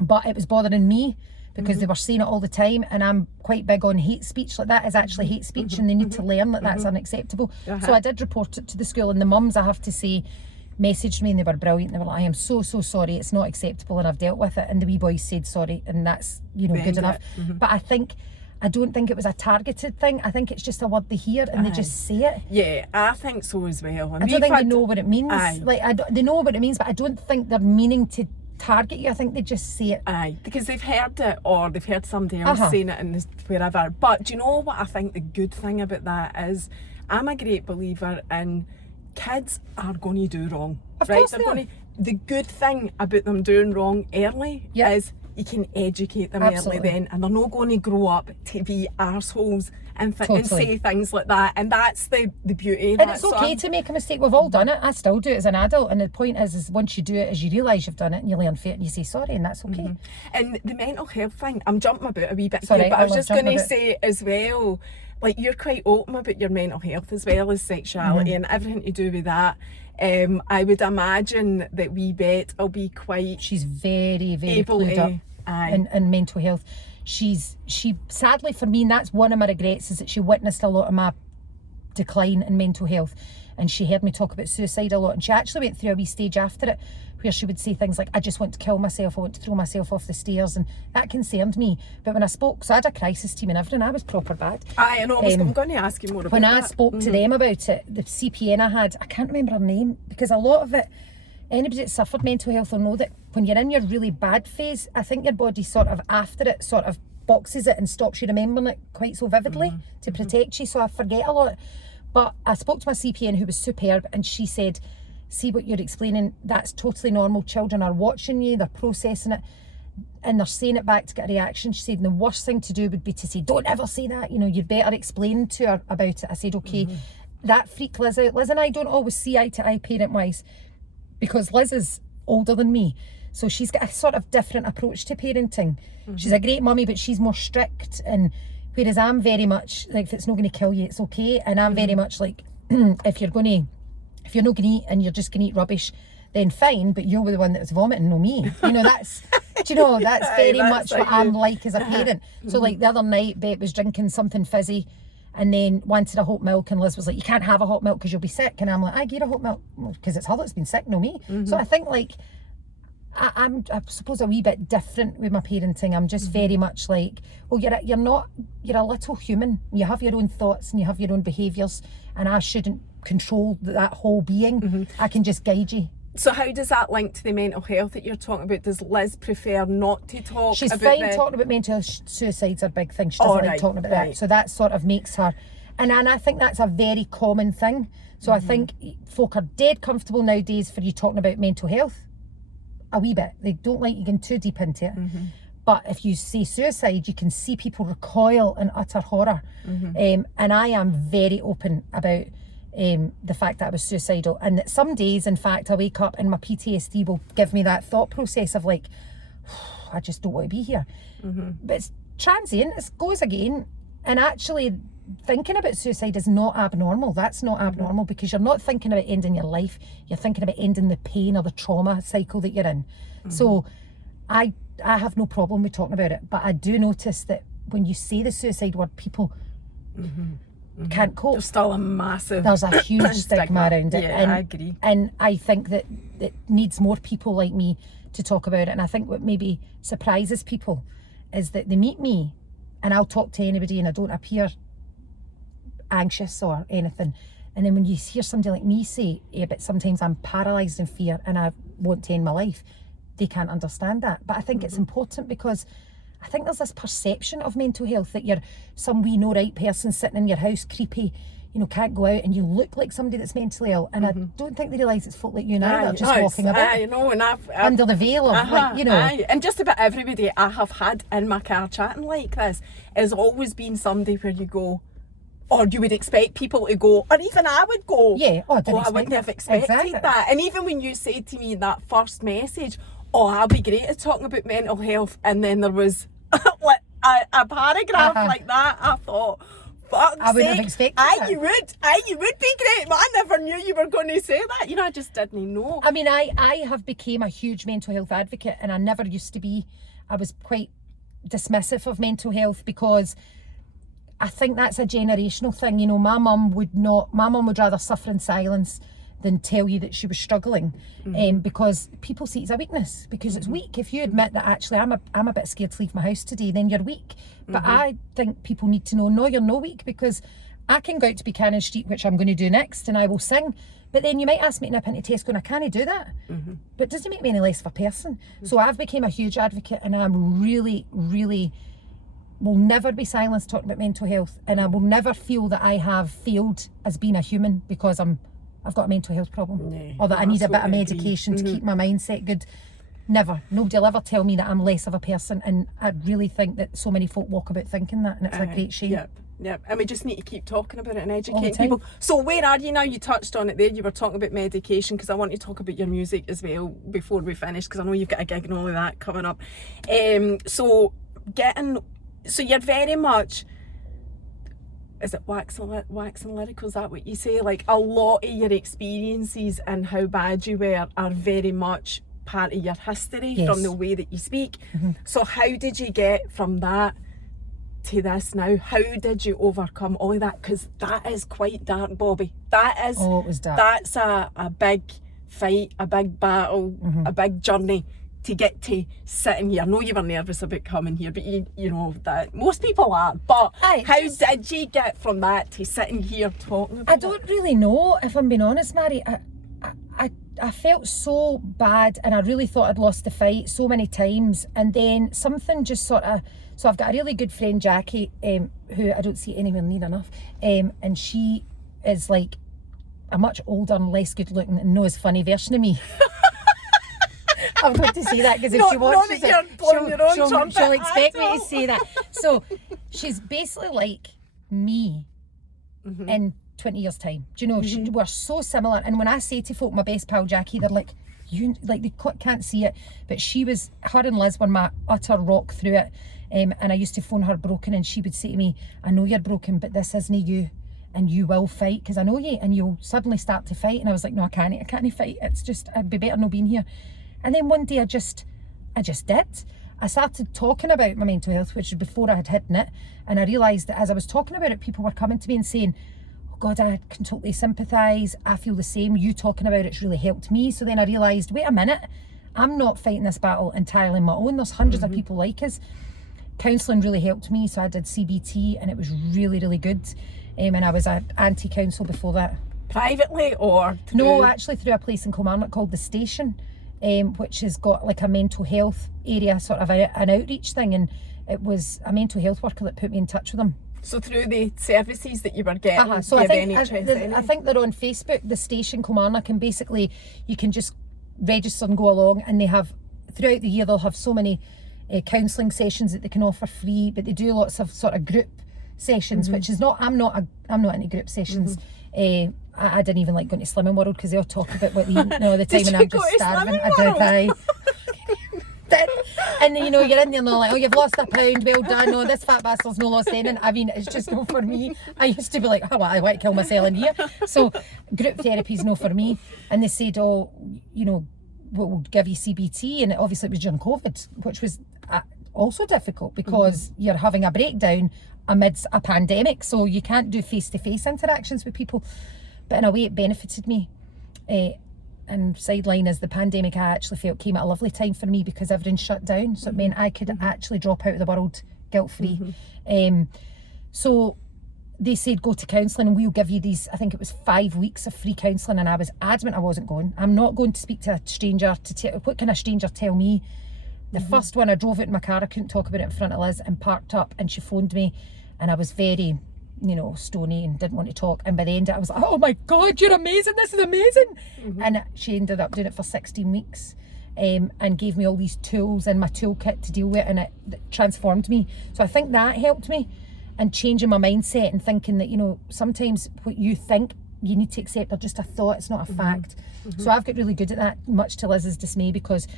But it was bothering me because they were saying it all the time, and I'm quite big on hate speech. Like, that is actually hate speech, and they need to learn that that's unacceptable. So I did report it to the school, and the mums, I have to say, messaged me, and they were brilliant. They were like, I am so sorry, it's not acceptable, and I've dealt with it. And the wee boys said sorry, and that's, good enough. But I don't think it was a targeted thing. I think it's just a word they hear and they just say it. Yeah, I think so as well. And I don't think they know what it means. They know what it means, but I don't think they're meaning to target you. I think they just say it. Aye, because they've heard it, or they've heard somebody else saying it in wherever. But do you know what I think the good thing about that is? I'm a great believer in kids are going to do wrong. Of course they are. The good thing about them doing wrong early is you can educate them early then, and they're not going to grow up to be arseholes and say things like that. And that's the beauty. And it's okay to make a mistake. We've all done it. I still do it as an adult. And the point is once you do it, you realise you've done it, and you learn from it, and you say sorry, and that's okay. And the mental health thing, I'm jumping about a wee bit here, but I was just going to say as well, like, you're quite open about your mental health as well as sexuality and everything to do with that. I would imagine that wee Bet will be quite... She's very, very clued up in mental health. She sadly for me, and that's one of my regrets, is that she witnessed a lot of my decline in mental health, and she heard me talk about suicide a lot, and she actually went through a wee stage after it where she would say things like, I just want to kill myself, I want to throw myself off the stairs, and that concerned me. But when I spoke, so I had a crisis team and everything, I was proper bad. I know, I'm going to ask you more about when that. I spoke to them about it, the CPN I had, I can't remember her name, because a lot of it, anybody that suffered mental health will know that when you're in your really bad phase, I think your body sort of after it sort of boxes it and stops you remembering it quite so vividly to protect you, so I forget a lot. But I spoke to my CPN who was superb, and she said, see what you're explaining, that's totally normal. Children are watching you, they're processing it, and they're saying it back to get a reaction. She said, and the worst thing to do would be to say, don't ever say that, you'd better explain to her about it. I said, okay. That freaked Liz out. Liz and I don't always see eye to eye parent-wise, because Liz is older than me, so she's got a sort of different approach to parenting. She's a great mummy, but she's more strict, and whereas I'm very much like, if it's not going to kill you, it's okay. And I'm very much like, if you're not going to eat and you're just going to eat rubbish, then fine, but you're the one that was vomiting, no me. That's that's very much what I'm like as a parent. So like the other night, Bet was drinking something fizzy and then wanted a hot milk, and Liz was like, you can't have a hot milk because you'll be sick. And I'm like, I get a hot milk because it's her that's been sick, no me. So I think like I suppose a wee bit different with my parenting. I'm just very much like, well, you're a little human. You have your own thoughts and you have your own behaviours, and I shouldn't control that whole being. I can just guide you. So how does that link to the mental health that you're talking about? Does Liz prefer not to talk She's about fine talking about mental health. Suicide's a big thing. She doesn't like talking about that. So that sort of makes her... And I think that's a very common thing. So I think folk are dead comfortable nowadays for you talking about mental health a wee bit. They don't like you getting too deep into it. But if you say suicide, you can see people recoil in utter horror. And I am very open about the fact that I was suicidal, and that some days, in fact, I wake up and my PTSD will give me that thought process of like, I just don't want to be here. But it's transient, it goes again. And actually thinking about suicide is not abnormal. That's not abnormal, because you're not thinking about ending your life. You're thinking about ending the pain or the trauma cycle that you're in. So I have no problem with talking about it, but I do notice that when you say the suicide word, people can't cope. There's still a massive There's a huge stigma around it. Yeah, and, I agree. And I think that it needs more people like me to talk about it. And I think what maybe surprises people is that they meet me and I'll talk to anybody and I don't appear anxious or anything. And then when you hear somebody like me say, yeah, but sometimes I'm paralysed in fear and I want to end my life, they can't understand that. But I think it's important, because I think there's this perception of mental health that you're some wee no right person sitting in your house, creepy, you know, can't go out, and you look like somebody that's mentally ill. And I don't think they realise it's folk like you now that are just walking about you know, and I've under the veil of like, you know. And just about everybody I have had in my car chatting like this has always been somebody where you go, or you would expect people to go, or even I would go, I wouldn't have expected that. And even when you said to me in that first message, I'll be great at talking about mental health, and then there was like a paragraph like that, I thought, fuck's I wouldn't sake, have expected that. You would be great, but I never knew you were going to say that. You know, I just didn't know. I mean, I have became a huge mental health advocate, and I never used to be. I was quite dismissive of mental health, because I think that's a generational thing. You know, my mum would rather suffer in silence than tell you that she was struggling, because people see it as a weakness, because it's weak. If you admit that actually I'm a bit scared to leave my house today, then you're weak. But I think people need to know, no, you're no weak, because I can go out to Buchanan Street, which I'm going to do next, and I will sing. But then you might ask me to nip into Tesco and I can't do that. But it doesn't make me any less of a person. So I've become a huge advocate, and I'm really, really will never be silenced talking about mental health, and I will never feel that I have failed as being a human because I've got a mental health problem, or that I need a bit of medication to keep my mindset good. Never. Nobody will ever tell me that I'm less of a person, and I really think that so many folk walk about thinking that, and it's a great shame. Yep, and we just need to keep talking about it and educating people. So where are you now? You touched on it there. You were talking about medication, because I want to talk about your music as well before we finish, because I know you've got a gig and all of that coming up. So you're very much, is it waxing lyrical? Is that what you say? Like, a lot of your experiences and how bad you were are very much part of your history from the way that you speak. So how did you get from that to this now? How did you overcome all of that? Because that is quite dark, Bobbie. That is, it was dark. That's a big fight, a big battle, a big journey to get to sitting here. I know you were nervous about coming here, but you know that most people are. But how did you get from that to sitting here talking about I don't really know, if I'm being honest, Mary. I felt so bad, and I really thought I'd lost the fight so many times, and then something just sort of, so I've got a really good friend, Jackie, who I don't see anywhere near enough, and she is like a much older and less good looking and not as funny version of me. I've got to say that, because if she watches it, she'll expect me to say that. So she's basically like me in 20 years time. Do you know, we're so similar. And when I say to folk, my best pal Jackie, they're like, they can't see it, but her and Liz were my utter rock through it. And I used to phone her broken, and she would say to me, I know you're broken, but this isn't you, and you will fight, because I know you, and you'll suddenly start to fight. And I was like, no, I can't fight. It's just, I'd be better not being here. And then one day I just did. I started talking about my mental health, which was before I had hidden it, and I realised that as I was talking about it, people were coming to me and saying, oh God, I can totally sympathise, I feel the same, you talking about it's really helped me. So then I realised, wait a minute, I'm not fighting this battle entirely on my own, there's hundreds of people like us. Counselling really helped me, so I did CBT, and it was really, really good. And I was an anti-counsel before that. Privately or through? No, actually through a place in Kilmarnock called The Station, which has got like a mental health area, sort of an outreach thing, and it was a mental health worker that put me in touch with them. So through the services that you were getting, so I think they're on Facebook, The Station Kilmarnock, and basically you can just register and go along, and they have, throughout the year, they'll have so many counselling sessions that they can offer free, but they do lots of sort of group sessions, which is not, I'm not into group sessions. I didn't even like going to Slimming World, because they all talk about what they eat all the time, and I'm just starving. I did. And you know, you're in there and they're like, oh, you've lost a pound, well done. No, this fat bastard's no lost anything. I mean, it's just no for me. I used to be like, oh, I want to kill myself in here. So group therapy's no for me. And they said, oh, you know, we'll give you CBT. And obviously it was during COVID, which was also difficult because you're having a breakdown amidst a pandemic. So you can't do face-to-face interactions with people. But in a way it benefited me. And sideline is the pandemic, I actually felt came at a lovely time for me because everything shut down. So it meant I could actually drop out of the world guilt-free. So they said go to counselling and we'll give you these, I think it was 5 weeks of free counselling, and I was adamant I wasn't going. I'm not going to speak to a stranger what can a stranger tell me? The first one, I drove out in my car, I couldn't talk about it in front of Liz, and parked up, and she phoned me and I was very, you know, stony and didn't want to talk, and by the end of it I was like, oh my God, you're amazing, this is amazing. And she ended up doing it for 16 weeks and gave me all these tools in my toolkit to deal with it, and it transformed me. So I think that helped me, and changing my mindset and thinking that, you know, sometimes what you think you need to accept are just a thought, it's not a fact. So I've got really good at that, much to Liz's dismay, because,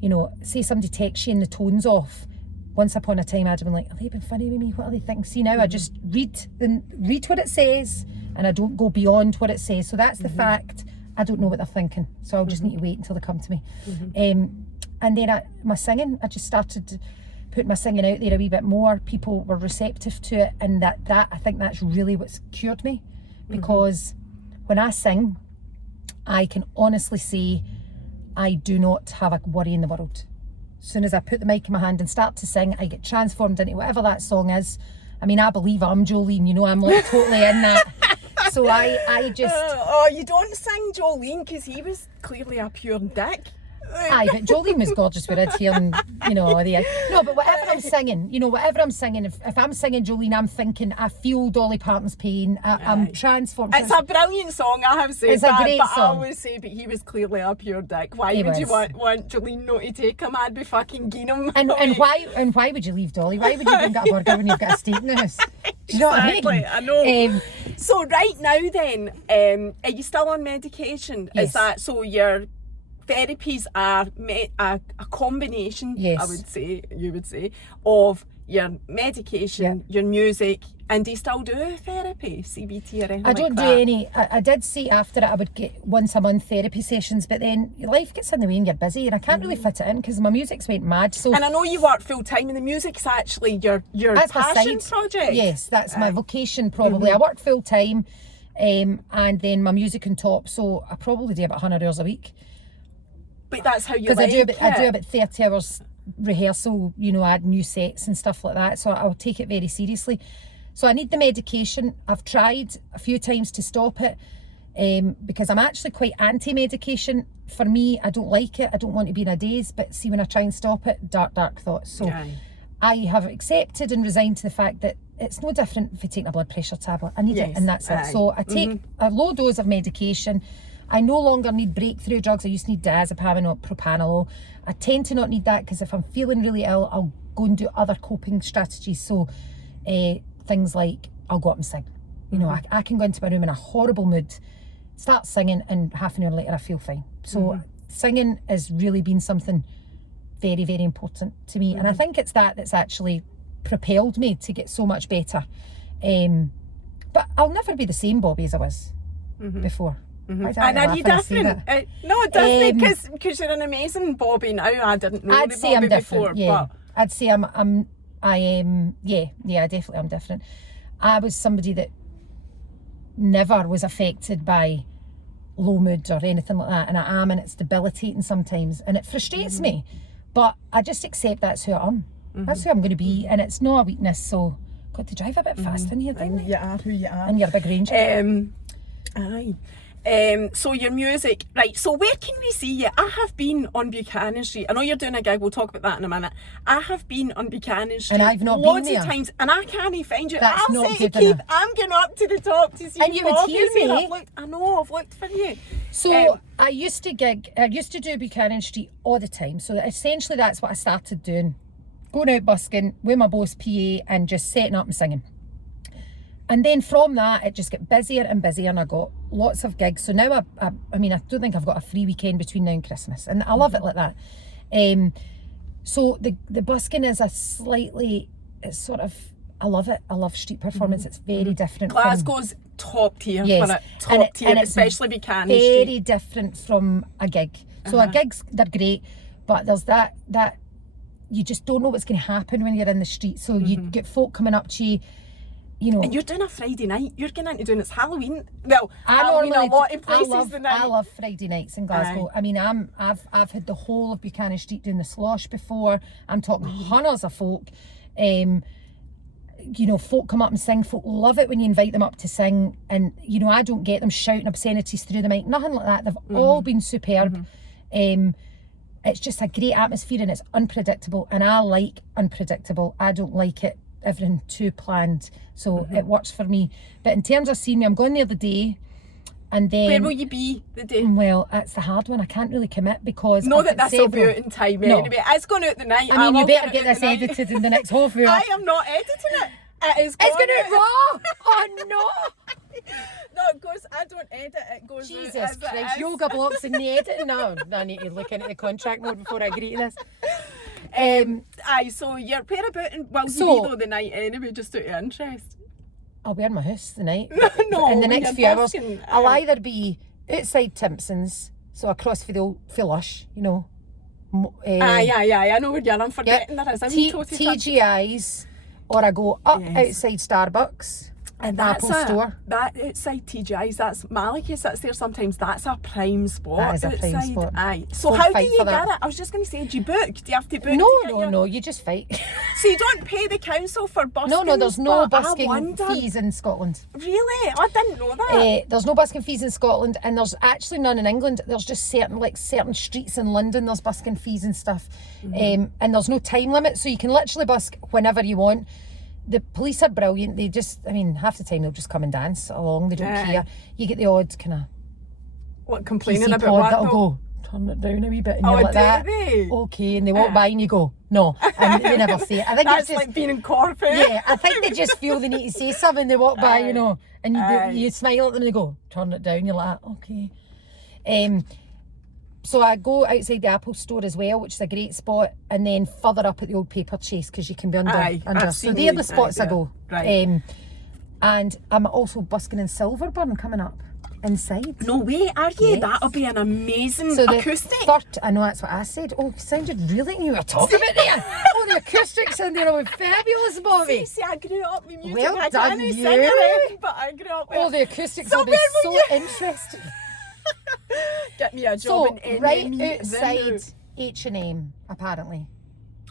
you know, say somebody texts you and the tone's off. Once upon a time I'd have been like, are they being funny with me? What are they thinking? See, now I just read what it says, and I don't go beyond what it says. So that's the fact. I don't know what they're thinking, so I'll just need to wait until they come to me. And then my singing, I just started putting my singing out there a wee bit more. People were receptive to it, and that I think that's really what's cured me, because when I sing, I can honestly say I do not have a worry in the world. As soon as I put the mic in my hand and start to sing, I get transformed into whatever that song is. I mean, I believe I'm Jolene, you know, I'm like totally in that. So I just... oh, you don't sing Jolene, because he was clearly a pure dick. Aye, but Jolene was gorgeous with it here, and you know, no, but whatever I'm singing, you know, whatever I'm singing, if I'm singing Jolene, I'm thinking I feel Dolly Parton's pain. I'm transformed. It's a brilliant song, I have said it's that, a great but song. I always say, but he was clearly a pure dick. Why He would you was. want Jolene not to take him? I'd be fucking geen him. And why would you leave Dolly? Why would you go and get a burger when you've got a steak in the house? Do you know what I mean? Exactly, I know. So right now then, are you still on medication? Yes. Is that so? Your therapies are a combination, Yes. I would say, you would say, of your medication, your music, and do you still do therapy, CBT or anything I don't like do that? any. I did say after it I would get once a month therapy sessions, but then life gets in the way and you're busy, and I can't really fit it in because my music's went mad. So And I know you work full time, and the music's actually your that's my passion side project. Yes, that's my vocation probably. I work full time, and then my music on top. So I probably do about 100 hours a week. But that's how you Because like I do about 30 hours rehearsal, you know, add new sets and stuff like that. So I'll take it very seriously. So I need the medication. I've tried a few times to stop it because I'm actually quite anti-medication. For me, I don't like it. I don't want to be in a daze. But see, when I try and stop it, dark thoughts. So I have accepted and resigned to the fact that it's no different if you're taking a blood pressure tablet. I need it, and that's it. So I take a low dose of medication. I no longer need breakthrough drugs. I used to need diazepam or propranolol. I tend to not need that because if I'm feeling really ill, I'll go and do other coping strategies. So things like I'll go up and sing. You know, I can go into my room in a horrible mood, start singing, and half an hour later I feel fine. So singing has really been something very, very important to me. And I think it's that's actually propelled me to get so much better. But I'll never be the same Bobbie as I was before. And are you different? No, it doesn't, because you're an amazing Bobbie now. I didn't know I'd the say Bobbie I'm different, before. yeah. But I'd say I am, yeah, I definitely am different. I was somebody that never was affected by low moods or anything like that, and I am, and it's debilitating sometimes, and it frustrates me, but I just accept that's who I am. That's who I'm going to be, and it's not a weakness. So got to drive a bit fast in here, didn't I? you are who you are. And you're a big ranger. Aye. So your music, right, so where can we see you? I have been on Buchanan Street. I know you're doing a gig, we'll talk about that in a minute. I have been on Buchanan Street And I've not been loads there. of times, and I can't find you. That's I'll not say to good Keith, enough. I'm going up to the top to see And you would Bobbie's hear here. me. I've looked for you. So I used to do Buchanan Street all the time. So essentially that's what I started doing. Going out busking with my boss PA and just setting up and singing. And then from that, it just got busier and busier, and I got lots of gigs. So now, I mean, I don't think I've got a free weekend between now and Christmas, and I love it like that. So the busking is a slightly, it's sort of, I love it. I love street performance. It's very different. Glasgow's top tier Yes, for it. Top tier, and it's especially Buchanan very Street. different from a gig. So a gigs, they're great, but there's that you just don't know what's going to happen when you're in the street. So you get folk coming up to you, you know. And you're doing a Friday night. You're getting into doing it's Halloween. Well, I Halloween a normally lot of places the night. I love Friday nights in Glasgow. I mean, I've had the whole of Buchanan Street doing the slosh before. I'm talking hundreds of folk. You know, folk come up and sing. Folk love it when you invite them up to sing. And, you know, I don't get them shouting obscenities through the mic. Nothing like that. They've all been superb. It's just a great atmosphere and it's unpredictable. And I like unpredictable. I don't like it everything too planned. So it works for me. But in terms of seeing me, I'm going the other day. And then, where will you be the day? well, that's the hard one. I can't really commit because Know I've that got this will be several- out in time No. anyway. It's going out the night. I mean, you will better it get out this the night. edited in the next half hour. I am not editing it. It is It's going out. out raw. Oh no! No, it goes. I don't edit. It goes. out Jesus as it Christ! is. Yoga blocks in the editing. No, I need to look into the contract mode before I agree to this. Aye, so you're whereabout will So- you be though the night anyway, just out of interest? I'll be in my house tonight. No, in the when next you're few hours, busking, I'll aye. either be outside Timpson's, so across for the old for Lush, you know. Aye, I know where you're. I'm Yeah, forgetting there is a wee toty touch. TGI's, or I go up Yes. outside Starbucks. And Apple Store. That outside TGI's, that's Malachy sits there sometimes. That's a prime spot. That is a prime outside. spot. Aye. So Folk how do fight you for get that. it? I was just going to say, do you book? Do you have to book? No, to get no, your- no. You just fight. So you don't pay the council for busking? No, there's no but I busking wonder- fees in Scotland. Really? I didn't know that. There's no busking fees in Scotland, and there's actually none in England. There's just certain streets in London. There's busking fees and stuff, and there's no time limit, so you can literally busk whenever you want. The police are brilliant. They just, I mean, half the time they'll just come and dance along. They don't Aye. care. You get the odd kind of What, complaining PC about pod what? that'll though? go, turn it down a wee bit, and Oh, you're like do that. they? Okay, and they walk by and you go, no, and they never say it. I think That's it's just like being in corporate. yeah, I think they just feel they need to say something. They walk by, you know, and Aye. you smile at them and they go, turn it down. You're like, okay. So I go outside the Apple Store as well, which is a great spot, and then further up at the old Paper Chase because you can be under. Aye, I've So seen they're you the spots I there. go. Right. And I'm also busking in Silverburn coming up inside. No way, are you? Yes. That'll be an amazing So the acoustic. I know that's what I said. Oh, it sounded really you were talking about there. Oh, the acoustics in there were fabulous, Bobbie. See, I grew up with music. Well I done, can't you. sing it, but I grew up with Oh, it. the acoustics So will be where so were you? interesting. Get me a job So in right NME outside H&M, apparently.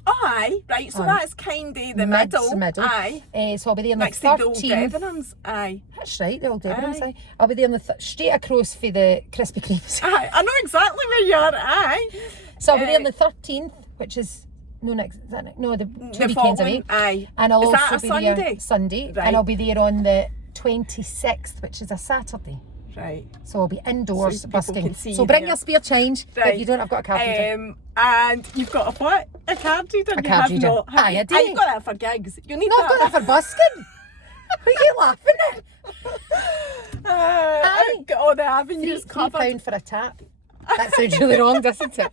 Oh, aye, right. So On that's kind of the middle. Aye. So I'll be there on the Next to the old 13th. Debenhams. Aye. That's right, the old Debenhams. Aye. Aye. I'll be there on the straight across for the Krispy Kremes. Aye. I know exactly where you are. Aye. So I'll be there on the 13th, which is no next. Is that next? No, the two The weekends following. away. Aye. And I'll Is also that a be Sunday? there Sunday, Right. and I'll be there on the 26th, which is a Saturday. Right. So I'll be indoors So people busking. can see So you bring there. your spare change. Right. If you don't, I've got a card reader. And you've got a what? A card reader? A You card have reader. not. Aye, I do. You've got that for gigs. You need No, I've got that for busking. What are you laughing at? Aye. Got all the avenues £3 covered. for a tap. That sounds really wrong, doesn't it?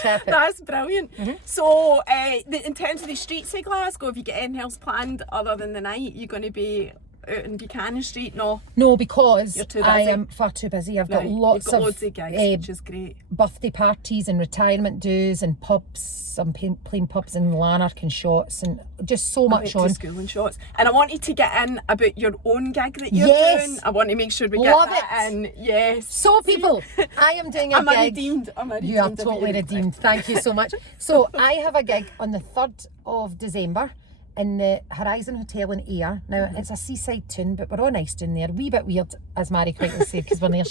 Tap it. That's brilliant. Mm-hmm. So, in terms of the streets of Glasgow, have you got anything else planned other than the night? You're going to be out in Buchanan Street? No. No, because You're too I busy. am far too busy. I've got Right. lots You've got of loads of gigs, which is great. birthday parties and retirement dues and pubs. I'm playing pubs in Lanark and shots and just so much Went on. to school and shots. And I wanted to get in about your own gig that you're Yes. doing. I want to make sure we Love get that it. in. Yes. So people, I am doing a I'm a gig. redeemed. I'm a redeemed. You are totally redeemed. Thank you so much. So I have a gig on the 3rd of December in the Horizon Hotel in Ayr. Now it's a seaside tune, but we're on ice down there. A wee bit weird, as Mary quite will say, because we're near.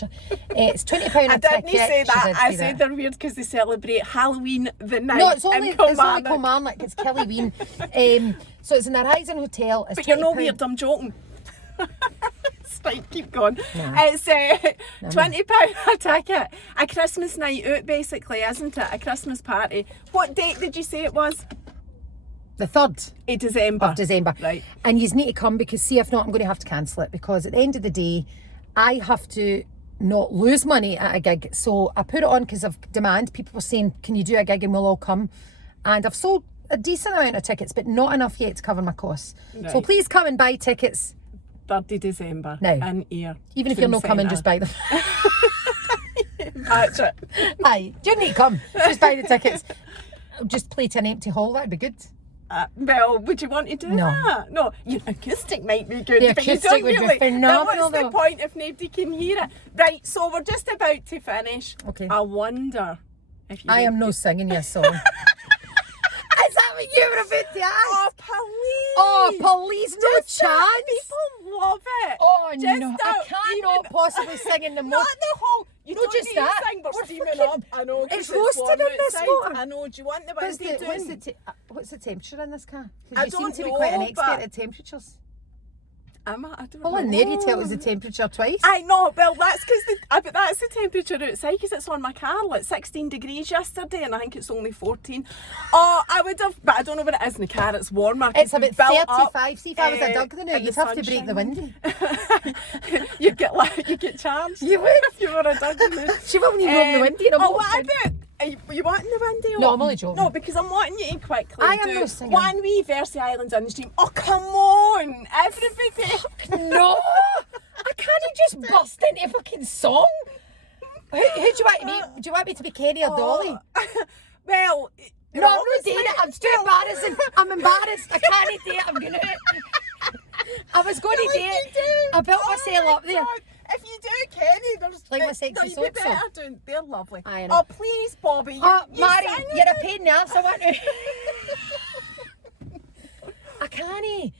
It's £20 a I ticket. didn't say She that. did I say said that. they're weird because they celebrate Halloween the night. No, it's only in Kilmarnock. Kilmarnock. It's Killyween. So it's in the Horizon Hotel. It's But you're not £20. weird, I'm joking. It's like, keep going. Nah. It's £20 a ticket. A Christmas night out, basically, isn't it? A Christmas party. What date did you say it was? The 3rd In December. of December. Right. And you need to come because, see, if not, I'm going to have to cancel it because at the end of the day, I have to not lose money at a gig. So I put it on because of demand. People were saying, can you do a gig and we'll all come? and I've sold a decent amount of tickets, but not enough yet to cover my costs. Right. So please come and buy tickets 3rd December. Now. In Ayr. Even if you're not coming, just buy them. That's it. Aye, you don't need to come. Just buy the tickets. Just play to an empty hall. That'd be good. Well, would you want to do No. that? No, your acoustic might be good. The but you acoustic don't would be really. phenomenal, What's the though. point if nobody can hear it? Right, so we're just about to finish. Okay. I wonder if you I would am no singing your song. Is that what you were about to ask? Oh, please! Oh, police, no Just that, chance. people love it. Oh, Just no. that, I cannot possibly sing in the Not most. the whole. You No, don't just need that. to sing. We're We're steaming fucking- up. I know. 'cause It's roasted warm in this outside. motor. I know. Do you want the What's windy the, doing? what's the temperature in this car? I Because you seem don't to be quite an know, expert but- at temperatures. I don't Oh, know. in there you tell us the temperature twice. I know, well that's because but that's the temperature outside because it's on my car, like 16 degrees yesterday and I think it's only 14. Oh, I would have, but I don't know what it is in the car, it's warmer. It's about built up, 35. See if I was a Doug now, in you'd the have to break the sunshine. windy. you get charged. You would. If you were a Doug now. She wouldn't even open the windy and I'm oh, what watching. about? Are you wanting the windy? No, I'm only joking. No, because I'm wanting you to quickly I am do no singer. one wee verse the Islands on the stream. Oh, come on, everybody. No! I can't just bust into a fucking song. Who do you want to be? Do you want me to be Kenny or Dolly? Well, No, I'm not doing it. I'm too embarrassing. I'm embarrassed. I can't do it. I'm going to. I was going to do it. I built myself up there. God. If you do Kenny, there's Like my sexy you'd be soap better song. doing. They're lovely. I know. Oh please, Bobbie. Oh, you Mary, sing you're a it. pain in the ass. I want to. I can't.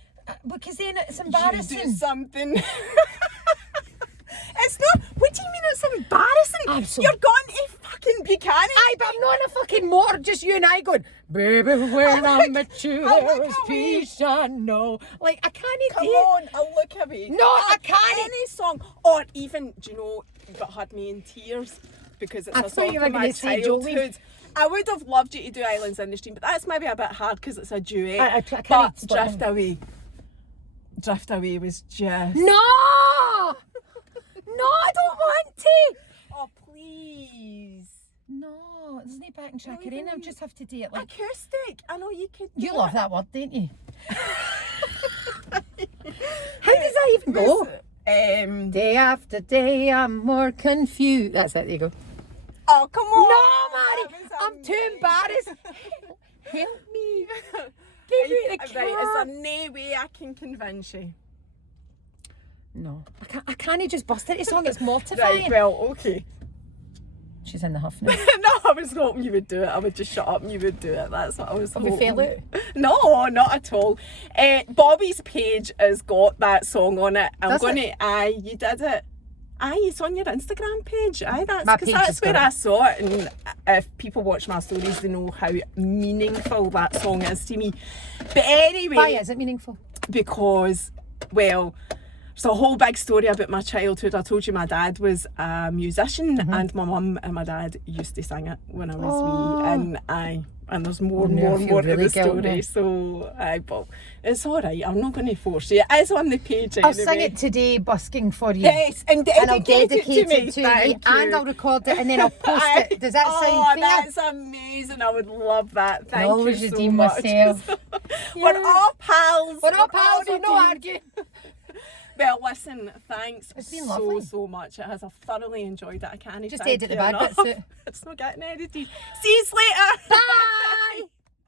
Because then it's You do embarrassing. something. It's not. What do you mean it's embarrassing? Absolutely. You're going to fucking Buchanan. Aye, but I'm not in a fucking motor, just you and I going, baby, when I met you, Oh, there look was at me. peace I know. Like, I can't Come do it. on, I'll look at me. No, I can't. Any song, or even, do you know, that had me in tears because it's I a thought song you were from my gonna say Jolie. childhood. I would have loved you to do Islands in the Stream, but that's maybe a bit hard because it's a duet. I can't but split Drift Away. Drift Away was just. No! No, I don't want to. Oh, please. No, isn't it back in track No, arena? I you- just have to do it like. Acoustic. I know you could. You do love it. that word, don't you? How does that even go? Day after day, I'm more confused. That's it, there you go. Oh, come on. No, Mary, That was I'm too amazing. embarrassed. Help me. Give me the Right, is car. there no way I can convince you? No, I can't just bust it. It's song. It's mortifying. Right, well, okay. She's in the huff now. No, I was hoping you would do it. I would just shut up and you would do it. That's what I was Have we hoping. fell out? No, not at all. Bobbie's page has got that song on it. I'm Does going it? to. Aye, you did it. Aye, it's on your Instagram page. Aye, that's My because page that's has where got I it. saw it. And if people watch my stories, they know how meaningful that song is to me. But anyway, Why is it meaningful? because, well, there's a whole big story about my childhood. I told you my dad was a musician and my mum and my dad used to sing it when I was Oh. wee. And there's more and now more I and feel more to really the story. guilty. So, but it's all right. I'm not going to force you. It is on the page I'll anyway. sing it today, busking for you. Yes, and And I'll dedicate dedicate it to me. it to Thank you, and I'll record it and then I'll post it. Does that oh, sound fair? that's amazing. I would love that. Thank always you so redeem much. myself. We're all pals. We're all pals, we're no redeemed. arguing. Well, listen, thanks It's been so, lovely. so much. It has. I've thoroughly enjoyed it. I can't Just thank edit the you bad enough. bits out. It's not getting edited. See you later. Bye.